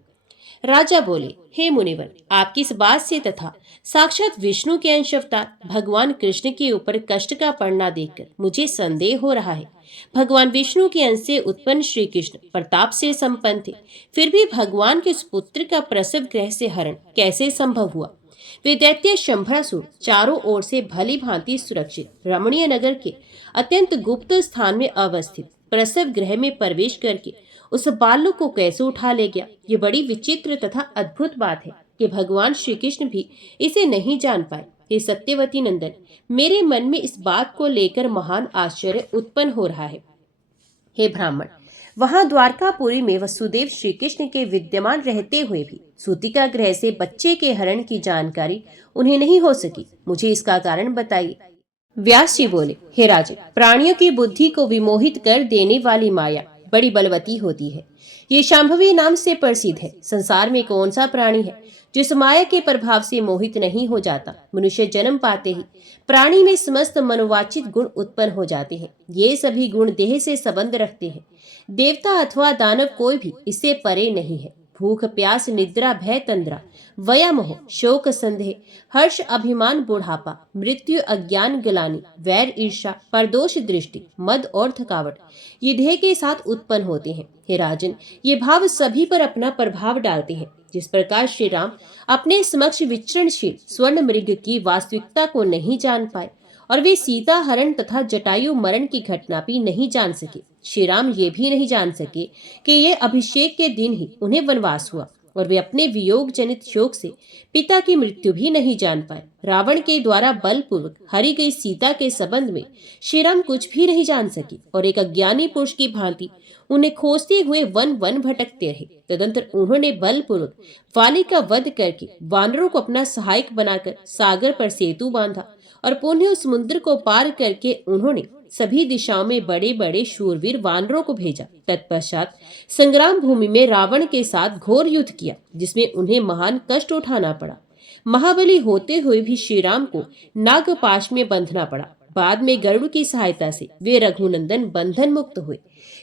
राजा बोले, हे मुनिवर, आपकी इस बात से तथा साक्षात विष्णु के अंश अवतार भगवान कृष्ण के ऊपर कष्ट का पड़ना देखकर मुझे संदेह हो रहा है। भगवान विष्णु के अंश से उत्पन्न श्री कृष्ण प्रताप से संपन्न थे, फिर भी भगवान के उस पुत्र का प्रसव गृह से हरण कैसे संभव हुआ। वे दैत्य शंभरासुर चारों ओर से भली भांति सुरक्षित रमणीय नगर के अत्यंत गुप्त स्थान में अवस्थित प्रसव गृह में प्रवेश करके उस बालक को कैसे उठा ले गया। ये बड़ी विचित्र तथा अद्भुत बात है कि भगवान श्री कृष्ण भी इसे नहीं जान पाए। हे सत्यवती नंदन, मेरे मन में इस बात को लेकर महान आश्चर्य उत्पन्न हो रहा है। हे ब्राह्मण, वहां द्वारकापुरी में वसुदेव श्री कृष्ण के विद्यमान रहते हुए भी सूतिका गृह से बच्चे के हरण की जानकारी उन्हें नहीं हो सकी। मुझे इसका कारण बताइए। व्यास जी बोले, हे राजन, प्राणियों की बुद्धि को विमोहित कर देने वाली माया बड़ी बलवती होती है। ये शांभवी नाम से प्रसिद्ध है। संसार में कौन सा प्राणी है जो इस माया के प्रभाव से मोहित नहीं हो जाता। मनुष्य जन्म पाते ही प्राणी में समस्त मनोवांछित गुण उत्पन्न हो जाते हैं। ये सभी गुण देह से संबंध रखते हैं। देवता अथवा दानव कोई भी इससे परे नहीं है। भूख, प्यास, निद्रा, भय, तंद्रा, वयामोह, शोक, संदेह, हर्ष, अभिमान, बुढ़ापा, मृत्यु, अज्ञान, ग्लानि, वैर, ईर्ष्या, परदोष दृष्टि, मद और थकावट ये देह के साथ उत्पन्न होते हैं। हे राजन, ये भाव सभी पर अपना प्रभाव डालते हैं। जिस प्रकार श्री राम अपने समक्ष विचरणशील स्वर्ण मृग की वास्तविकता को नहीं जान पाए और वे सीता हरण तथा जटायु मरण की घटना भी नहीं जान सके। श्री राम ये भी नहीं जान सके कि ये अभिषेक के दिन ही उन्हें वनवास हुआ, और वे अपने वियोग जनित शोक से पिता की मृत्यु भी नहीं जान पाए। रावण के द्वारा बलपूर्वक हरी गई सीता के संबंध में श्री राम कुछ भी नहीं जान सके और एक अज्ञानी पुरुष की भांति उन्हें खोजते हुए वन वन भटकते रहे। तदंतर उन्होंने बलपूर्वक वाली का वध करके वानरों को अपना सहायक बनाकर सागर पर सेतु बांधा और पुनः उस समुद्र को पार करके उन्होंने सभी दिशाओं में बड़े बड़े शूरवीर वानरों को भेजा। तत्पश्चात संग्राम भूमि में रावण के साथ घोर युद्ध किया, जिसमें उन्हें महान कष्ट उठाना पड़ा। महाबली होते हुए भी श्री राम को नागपाश में बंधना पड़ा। बाद में गरुड़ की सहायता से वे रघुनंदन बंधन मुक्त हुए।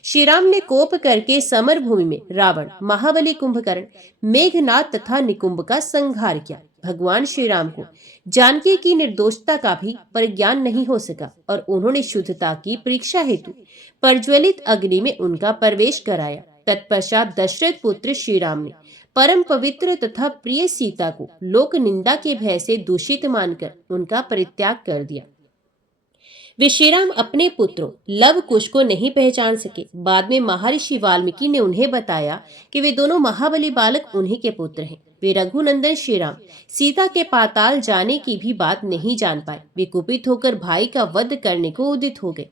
श्री राम ने कोप करके समर भूमि में रावण, महाबली, कुंभकर्ण, मेघनाथ तथा निकुंभ का संहार किया। भगवान श्री राम को जानकी की निर्दोषता का भी परिज्ञान नहीं हो सका और उन्होंने शुद्धता की परीक्षा हेतु प्रज्वलित अग्नि में उनका प्रवेश कराया। तत्पश्चात दशरथ पुत्र श्री राम ने परम पवित्र तथा प्रिय सीता को लोक निंदा के भय से दूषित मानकर उनका परित्याग कर दिया। वे श्री राम अपने पुत्रों लव कुश को नहीं पहचान सके। बाद में महर्षि वाल्मीकि ने उन्हें बताया कि वे दोनों महाबली बालक उन्हीं के पुत्र हैं। वे रघुनंदन श्री राम सीता के पाताल जाने की भी बात नहीं जान पाए। वे कुपित होकर भाई का वध करने को उदित हो गए।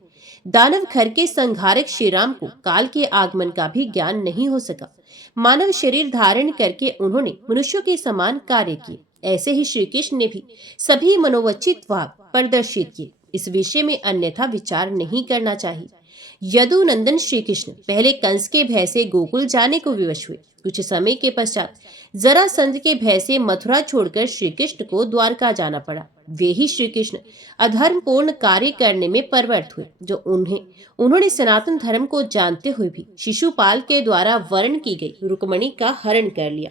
दानव खर के संहारक श्री राम को काल के आगमन का भी ज्ञान नहीं हो सका। मानव शरीर धारण करके उन्होंने मनुष्यों के समान कार्य किए। ऐसे ही श्री कृष्ण ने भी सभी मनोवचित भाव प्रदर्शित किए। इस विषय में अन्यथा विचार नहीं करना चाहिए। यदुनंदन श्री कृष्ण पहले कंस के भय से गोकुल जाने को विवश हुए। कुछ समय के पश्चात जरासंध के भय से मथुरा छोड़कर श्री कृष्ण को द्वारका जाना पड़ा। वे ही श्री कृष्ण अधर्मपूर्ण कार्य करने में प्रवृत्त हुए, जो उन्होंने सनातन धर्म को जानते हुए भी शिशुपाल के द्वारा वर्ण की गई रुक्मणी का हरण कर लिया।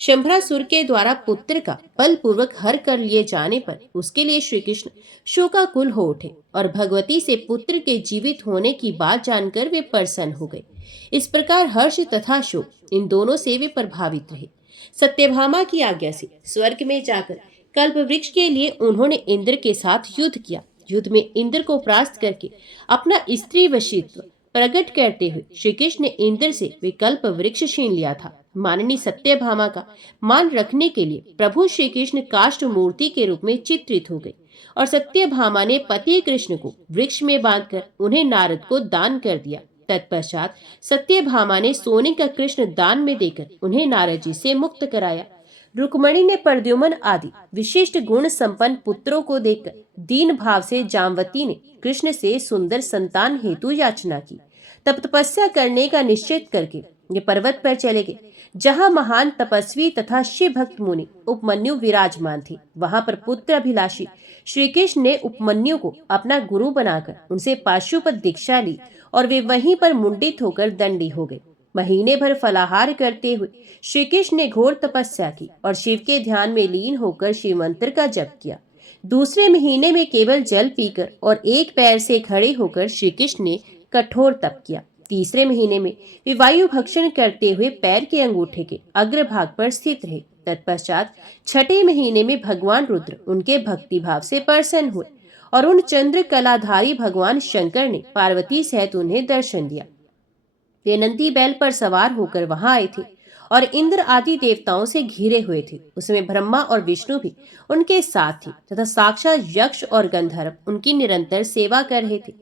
शंभरासुर के द्वारा पुत्र का बलपूर्वक हर कर लिए जाने पर उसके लिए श्री कृष्ण शोकाकुल हो उठे और भगवती से पुत्र के जीवित होने की बात जानकर वे प्रसन्न हो गए। इस प्रकार हर्ष तथा शोक इन दोनों से वे प्रभावित रहे। सत्यभामा की आज्ञा से स्वर्ग में जाकर कल्प वृक्ष के लिए उन्होंने इंद्र के साथ युद्ध किया। युद्ध में इंद्र को परास्त करके अपना स्त्री वशीत्व प्रकट करते हुए श्री कृष्ण ने इंद्र से विकल्प वृक्ष छीन लिया था। माननी सत्यभामा का मान रखने के लिए प्रभु श्री कृष्ण काष्ठ मूर्ति के रूप में चित्रित हो गए और सत्यभामा ने पति कृष्ण को वृक्ष में बांधकर उन्हें नारद को दान कर दिया। तत्पश्चात सत्यभामा ने सोने का कृष्ण दान में देकर उन्हें नारद जी से मुक्त कराया। रुक्मणी ने प्रद्युम्न आदि विशिष्ट गुण संपन्न पुत्रों को देखकर दीन भाव से जामवती ने कृष्ण से सुंदर संतान हेतु याचना की। तब तपस्या करने का निश्चय करके ये पर्वत पर चले गए, जहाँ महान तपस्वी तथा शिव भक्त मुनि उपमन्यु विराजमान थे। वहां पर पुत्र अभिलाषी श्री कृष्ण ने उपमन्यु को अपना गुरु बनाकर उनसे पाशुपत दीक्षा ली और वे वहीं पर मुंडित होकर दंडी हो गए। महीने भर फलाहार करते हुए श्री कृष्ण ने घोर तपस्या की और शिव के ध्यान में लीन होकर शिव मंत्र का जप किया। दूसरे महीने में केवल जल पीकर और एक पैर से खड़े होकर श्री कृष्ण ने कठोर तप किया। तीसरे महीने में वे वायु भक्षण करते हुए पैर के अंगूठे के अग्रभाग पर स्थित रहे। तत्पश्चात छठे महीने में भगवान रुद्र उनके भक्ति भाव से प्रसन्न हुए और उन चंद्र कलाधारी भगवान शंकर ने पार्वती सहित उन्हें दर्शन दिया। वे नंदी बैल पर सवार होकर वहां आए थे और इंद्र आदि देवताओं से घिरे हुए थे। उसमें ब्रह्मा और विष्णु भी उनके साथ थे तथा साक्षात यक्ष और गंधर्व उनकी निरंतर सेवा कर रहे थे।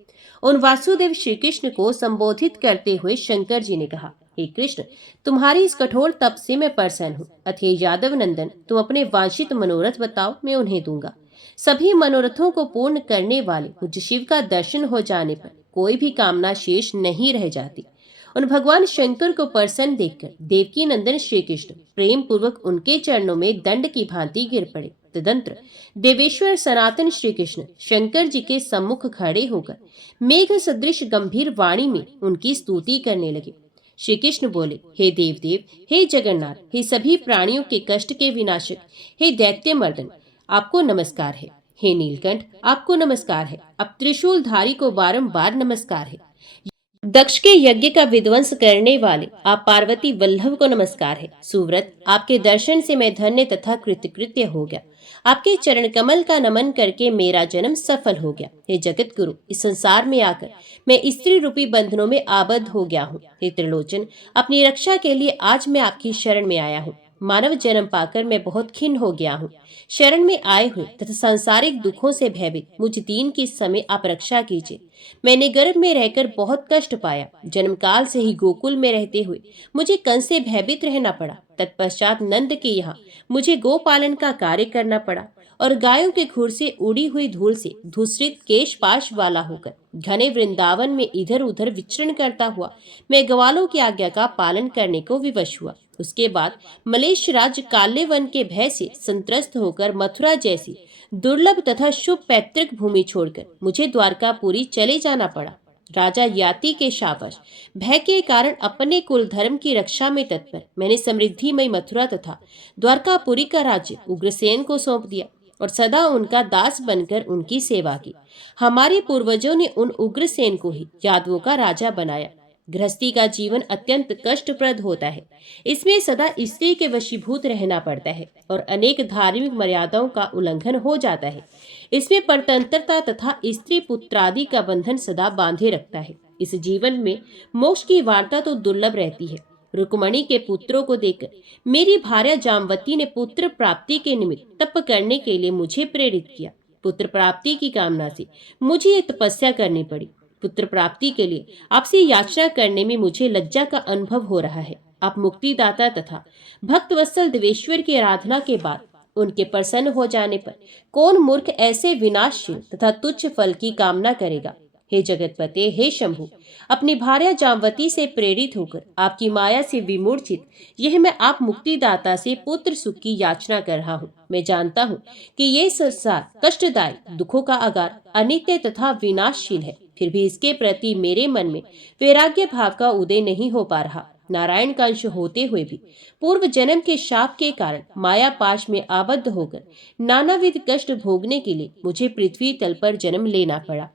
उन वासुदेव श्री कृष्ण को संबोधित करते हुए शंकर जी ने कहा, हे कृष्ण, तुम्हारी इस कठोर तप से मैं प्रसन्न हूँ। अतः यादव नंदन, तुम अपने वांछित मनोरथ बताओ, मैं उन्हें दूंगा। सभी मनोरथों को पूर्ण करने वाले पूज्य शिव का दर्शन हो जाने पर कोई भी कामना शेष नहीं रह जाती। उन भगवान शंकर को प्रसन्न देखकर देवकी नंदन श्री कृष्ण प्रेम पूर्वक उनके चरणों में दंड की भांति गिर पड़े। तदंतर देवेश्वर सनातन श्री कृष्ण शंकर जी के सम्मुख खड़े होकर मेघ सदृश गंभीर वाणी में उनकी स्तुति करने लगे। श्री कृष्ण बोले, हे देवदेव, हे जगन्नाथ, हे सभी प्राणियों के कष्ट के विनाशक, हे दैत्य मर्दन, आपको नमस्कार है। हे नीलकंठ, आपको नमस्कार है। अब त्रिशूलधारी को बारंबार नमस्कार है। दक्ष के यज्ञ का विध्वंस करने वाले आप पार्वती वल्लभ को नमस्कार है। सुव्रत, आपके दर्शन से मैं धन्य तथा कृतकृत्य हो गया। आपके चरण कमल का नमन करके मेरा जन्म सफल हो गया। हे जगत गुरु, इस संसार में आकर मैं स्त्री रूपी बंधनों में आबद्ध हो गया हूँ। हे त्रिलोचन, अपनी रक्षा के लिए आज मैं आपकी शरण में आया हूँ। मानव जन्म पाकर मैं बहुत खिन्न हो गया हूँ। शरण में आए हुए तथा सांसारिक दुखों से भयभीत मुझ दीन की इस समय आप रक्षा कीजिए। मैंने गर्भ में रहकर बहुत कष्ट पाया। जन्म काल से ही गोकुल में रहते हुए मुझे कंस से भयभीत रहना पड़ा। तत्पश्चात नंद के यहाँ मुझे गोपालन का कार्य करना पड़ा और गायों के खुर से उड़ी हुई धूल से धूसरित केश पाश वाला होकर घने वृंदावन में इधर उधर विचरण करता हुआ मैं ग्वालों की आज्ञा का पालन करने को विवश हुआ। उसके बाद मलेश राज्य काल्यवन के भय से संत्रस्त होकर मथुरा जैसी दुर्लभ तथा शुभ पैतृक भूमि छोड़कर मुझे द्वारकापुरी चले जाना पड़ा। राजा याति के शापवश भय के कारण अपने कुल धर्म की रक्षा में तत्पर मैंने समृद्धिमय मथुरा तथा द्वारकापुरी का राज्य उग्रसेन को सौंप दिया और सदा उनका दास बनकर उनकी सेवा की। हमारे पूर्वजों ने उन उग्रसेन को ही यादवों का राजा बनाया। गृहस्थी का जीवन अत्यंत कष्टप्रद होता है। इसमें सदा स्त्री के वशीभूत रहना पड़ता है और अनेक धार्मिक मर्यादाओं का उल्लंघन हो जाता है। इसमें परतंत्रता तथा स्त्री पुत्रादि का बंधन सदा बांधे रखता है। इस जीवन में मोक्ष की वार्ता तो दुर्लभ रहती है। रुक्मणी के पुत्रों को देखकर मेरी भार्या जामवती ने पुत्र प्राप्ति के निमित्त तप करने के लिए मुझे प्रेरित किया। पुत्र प्राप्ति की कामना से मुझे ये तपस्या करनी पड़ी। पुत्र प्राप्ति के लिए आपसे याचना करने में मुझे लज्जा का अनुभव हो रहा है। आप मुक्तिदाता तथा भक्तवत्सल देवेश्वर की आराधना के बाद उनके प्रसन्न हो जाने पर कौन मूर्ख ऐसे विनाशशील तथा तुच्छ फल की कामना करेगा। हे जगतपते, हे शंभु, अपनी भार्या जामवती से प्रेरित होकर आपकी माया से विमूर्छित यह मैं आप मुक्तिदाता से पुत्र सुख की याचना कर रहा हूँ। मैं जानता हूँ कि ये संसार कष्टदायक दुखों का आगार अनित्य तथा विनाशशील है, फिर भी इसके प्रति मेरे मन में वैराग्य भाव का उदय नहीं हो पा रहा। नारायण का अंश होते हुए भी पूर्व जन्म के शाप के कारण माया पाश में आबद्ध होकर नानाविध कष्ट भोगने के लिए मुझे पृथ्वी तल पर जन्म लेना पड़ा।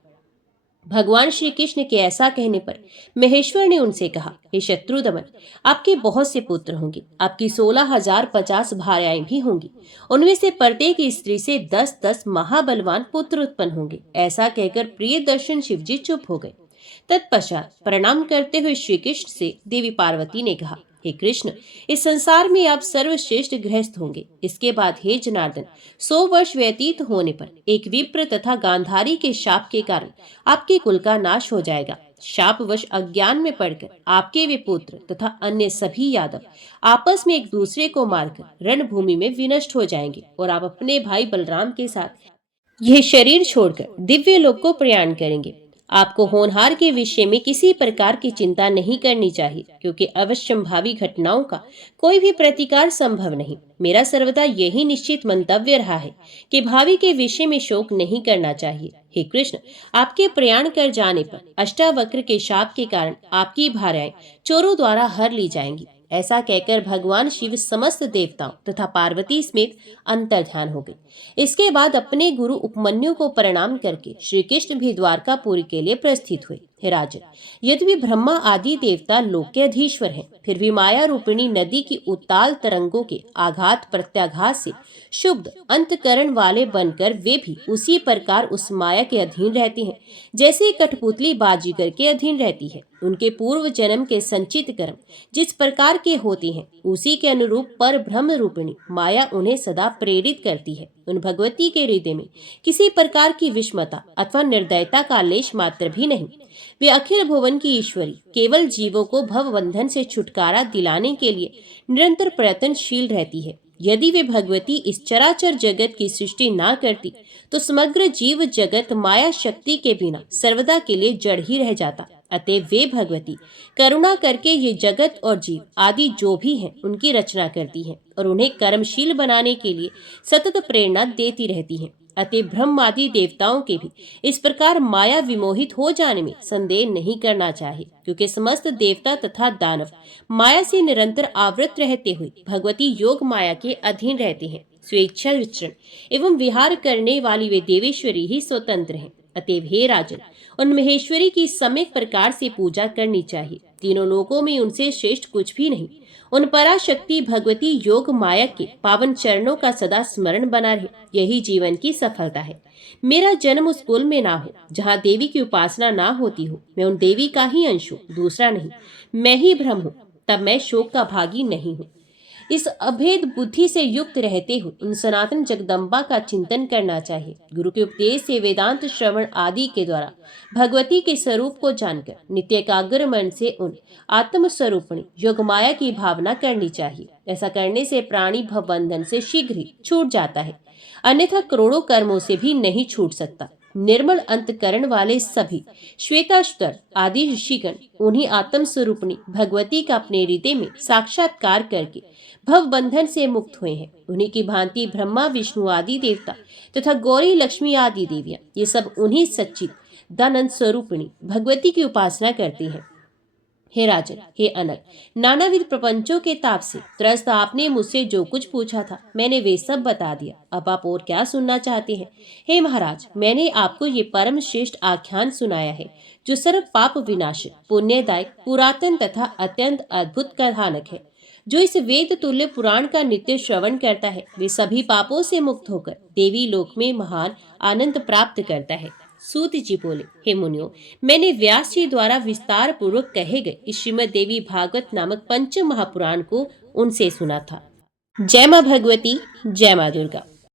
भगवान श्री कृष्ण के ऐसा कहने पर महेश्वर ने उनसे कहा, हे शत्रुदमन, आपके बहुत से पुत्र होंगे। आपकी 16,050 भार्याएं भी होंगी। उनमें से प्रत्येक स्त्री से 10-10 महाबलवान पुत्र उत्पन्न होंगे। ऐसा कहकर प्रिय दर्शन शिवजी चुप हो गए। तत्पश्चात प्रणाम करते हुए श्री कृष्ण से देवी पार्वती ने कहा, हे कृष्ण, इस संसार में आप सर्वश्रेष्ठ गृहस्थ होंगे। इसके बाद हे जनार्दन, 100 वर्ष व्यतीत होने पर एक विप्र तथा गांधारी के शाप के कारण आपके कुल का नाश हो जाएगा। शापवश अज्ञान में पड़कर आपके वे पुत्र तथा अन्य सभी यादव आपस में एक दूसरे को मारकर रणभूमि में विनष्ट हो जाएंगे और आप अपने भाई बलराम के साथ यह शरीर छोड़कर दिव्य लोक को प्रयाण करेंगे। आपको होनहार के विषय में किसी प्रकार की चिंता नहीं करनी चाहिए, क्योंकि अवश्यंभावी घटनाओं का कोई भी प्रतिकार संभव नहीं। मेरा सर्वदा यही निश्चित मंतव्य रहा है कि भावी के विषय में शोक नहीं करना चाहिए। हे कृष्ण, आपके प्रयाण कर जाने पर अष्टावक्र के शाप के कारण आपकी भार्याएं चोरों द्वारा हर ली जाएंगी। ऐसा कहकर भगवान शिव समस्त देवताओं तथा पार्वती समेत अंतर्ध्यान हो गए। इसके बाद अपने गुरु उपमन्यु को प्रणाम करके श्री कृष्ण भी द्वारकापुरी के लिए प्रस्थित हुए। हे राजन, यद्यपि ब्रह्मा आदि देवता लोक के अधीश्वर हैं, फिर भी माया रूपिणी नदी की उताल तरंगों के आघात प्रत्याघात से शुद्ध अंतकरण वाले बनकर वे भी उसी प्रकार उस माया के अधीन रहते हैं जैसे कठपुतली बाजीगर के अधीन रहती है। उनके पूर्व जन्म के संचित कर्म जिस प्रकार के होते हैं, उसी के अनुरूप पर ब्रह्म रूपिणी माया उन्हें सदा प्रेरित करती है। उन भगवती के हृदय में किसी प्रकार की विषमता अथवा निर्दयता का लेश मात्र भी नहीं। वे अखिल भुवन की ईश्वरी केवल जीवों को भव बंधन से छुटकारा दिलाने के लिए निरंतर प्रयत्नशील रहती है। यदि वे भगवती इस चराचर जगत की सृष्टि ना करती तो समग्र जीव जगत माया शक्ति के बिना सर्वदा के लिए जड़ ही रह जाता। अतः वे भगवती करुणा करके ये जगत और जीव आदि जो भी हैं उनकी रचना करती हैं और उन्हें कर्मशील बनाने के लिए सतत प्रेरणा देती रहती हैं। अतः ब्रह्म आदि देवताओं के भी इस प्रकार माया विमोहित हो जाने में संदेह नहीं करना चाहिए, क्योंकि समस्त देवता तथा दानव माया से निरंतर आवृत रहते हुए भगवती योग माया के अधीन रहते हैं। स्वेच्छा विचरण एवं विहार करने वाली वे देवेश्वरी ही स्वतंत्र हैं। अतएव हे राजन, उन महेश्वरी की सम्यक प्रकार से पूजा करनी चाहिए। तीनों लोकों में उनसे श्रेष्ठ कुछ भी नहीं। उन पराशक्ति भगवती योग माया के पावन चरणों का सदा स्मरण बना रहे, यही जीवन की सफलता है। मेरा जन्म उस कुल में ना हो जहाँ देवी की उपासना ना होती हो। मैं उन देवी का ही अंश हूँ, दूसरा नहीं। मैं ही ब्रह्म हूँ, तब मैं शोक का भागी नहीं हूँ। इस अभेद बुद्धि से युक्त रहते हुए उन सनातन जगदम्बा का चिंतन करना चाहिए। गुरु के उपदेश से वेदांत श्रवण आदि के द्वारा भगवती के स्वरूप को जानकर नित्य एकाग्र मन से उन आत्म स्वरूपणी योगमाया की भावना करनी चाहिए। ऐसा करने से प्राणी भवबंधन से शीघ्र ही छूट जाता है, अन्यथा करोड़ों कर्मों से भी नहीं छूट सकता। निर्मल अंतकरण वाले सभी श्वेताश्तर आदि ऋषिगण उन्हीं आत्म स्वरूपणी भगवती का अपने हृदय में साक्षात्कार करके भव बंधन से मुक्त हुए हैं। उन्हीं की भांति ब्रह्मा विष्णु आदि देवता तथा गौरी लक्ष्मी आदि देवियां, ये सब उन्हीं सच्चित दानंद स्वरूपिणी भगवती की उपासना करती हैं। हे राजन, हे अनग, नानाविध प्रपंचों के ताप से त्रस्त आपने मुझसे जो कुछ पूछा था मैंने वे सब बता दिया। अब आप और क्या सुनना चाहते हैं? हे महाराज, मैंने आपको ये परम श्रेष्ठ आख्यान सुनाया है जो सर्व पाप विनाशक, पुण्यदायक, पुरातन तथा अत्यंत अद्भुत कथानक है। जो इस वेद तुल्य पुराण का नित्य श्रवण करता है वे सभी पापों से मुक्त होकर देवी लोक में महान आनंद प्राप्त करता है। सूत जी बोले, हे मुनियों, मैंने व्यास जी द्वारा विस्तार पूर्वक कहे गए इस श्रीमद देवी भागवत नामक पंच महापुराण को उनसे सुना था। जय मां भगवती, जय मां दुर्गा।